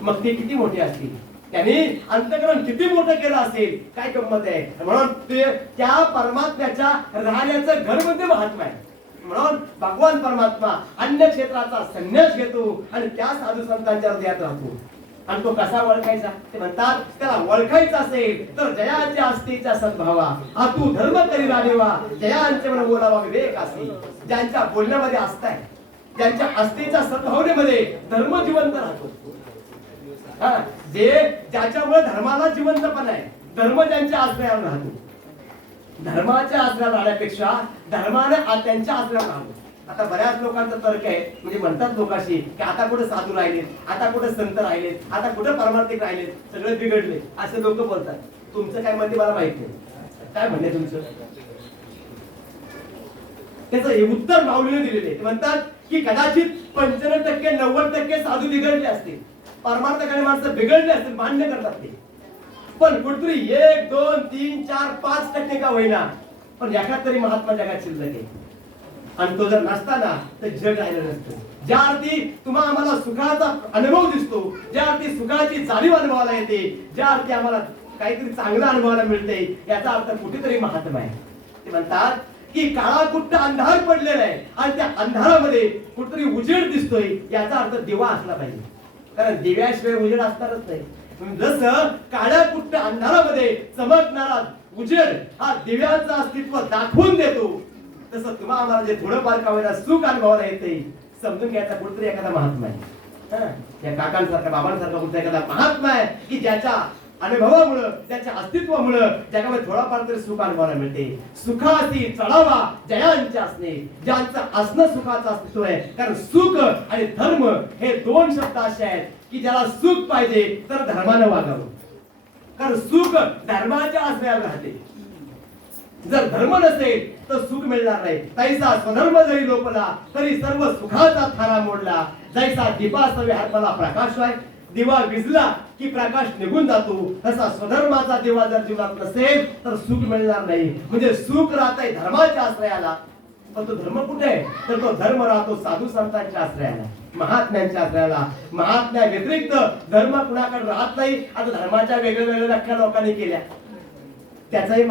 मग ते किती मोठे असतील, त्यांनी अंतःकरण किती मोठं केलं असेल, काय गंमत आहे. म्हणून ते त्या परमात्म्याच्या राहण्याचं घर म्हणजे महात्मा आहे. म्हणून भगवान परमात्मा अन्य क्षेत्राचा संन्यास घेतो आणि त्या साधू संतांच्या हृदयात राहतो. आणि तो कसा ओळखायचा ते म्हणतात, त्याला ओळखायचा असेल तर जयाच्या आस्तीच्या सद्भावा हा तू धर्म करी राणेवा, जयांचे मन बोलावा विवेक असे. ज्यांच्या बोलण्यामध्ये आस्था आहे, ज्यांच्या आस्थेच्या सद्भावनेमध्ये धर्म जिवंत राहतो, जे ज्याच्यामुळे धर्माला जिवंतपणा आहे, धर्म ज्यांच्या आश्रयावर राहतो. धर्माच्या आश्रयावर राहण्यापेक्षा धर्माने त्यांच्या आश्रयावर राहतो. आता बऱ्याच लोकांचा तर्क आहे, म्हणजे म्हणतात लोकांशी की आता कुठे साधू राहिलेत, आता कुठे संत राहिलेत, आता कुठे परमार्थिक राहिलेत, सगळे बिघडले असे लोक बोलतात. तुमचं काय म्हणते मला माहित नाही, काय म्हणणे तुमचं. त्याचं उत्तर माऊलीने दिलेले. ते म्हणतात की कदाचित 95% 90% साधू बिघडले असतील, परमार्थकाने माणसं बिघडले असतील, मान्य करतात ते. पण कुठतरी 1, 2, 3, 4, 5% का होईना, पण एखाद तरी महात्मा जगात शिल्लक आहे. आणि तो जर नसताना तर जग राहिलं नसतं. ज्या अर्थी तुम्हाला आम्हाला सुखाचा अनुभव दिसतो, ज्या अर्थी सुखाची जाणीव अनुभवाला येते, ज्या अर्थी आम्हाला काहीतरी चांगलं अनुभवाला मिळते, याचा अर्थ कुठेतरी महात्मा आहे. ते म्हणतात की काळा कुठं अंधार पडलेला आहे आणि त्या अंधारामध्ये कुठतरी उजेड दिसतोय, याचा अर्थ दिवा असला पाहिजे. कारण दिव्याशिवाय उजेड असणारच नाही. जसं काळ्या कुठं अंधारामध्ये चमकणारा उजेड हा दिव्याचं अस्तित्व दाखवून देतो, तसं तुम्हा आम्हाला जे थोडंफार का होईना सुख अनुभवाला येते, समजून घ्यायचा कुठतरी एखादा महात्मा आहे. या काकांसारखा बाबांसारखा कुठला एखादा महात्मा आहे की ज्याच्या अनुभवामुळं, त्याच्या अस्तित्वामुळं जगामध्ये थोडाफार तरी सुख अनुभवाला मिळते. सुखाची चढावा जयांचे असणे, ज्यांचं असणं सुखाचं अस्तित्व आहे. कारण सुख आणि धर्म हे दोन शब्द असे आहेत की ज्याला सुख पाहिजे तर धर्मानं वागावं, कारण सुख धर्माच्या आश्रयाला राहते. जर धर्म नसेल तर सुख मिळणार नाही. तैसा स्वधर्म जरी लोपला तरी सर्व सुखाचा थारा मोडला. जैसा दीपासवे हातला प्रकाश आहे, दिवा विझला की प्रकाश निघून जातो, तसा स्वधर्माचा दिवा जर जीवनात नसेल तर सुख मिळणार नाही. म्हणजे सुख राहतंय धर्माच्या आश्रयाला, पण तो धर्म कुठे आहे तर तो धर्म राहतो साधू संतांच्या आश्रयाला, महात्म्यांच्या आश्रयाला. महात्म्या व्यतिरिक्त धर्म कुणाकडे राहत नाही. आता धर्माच्या वेगवेगळ्या व्याख्या लोकांनी केल्या, त्याचाही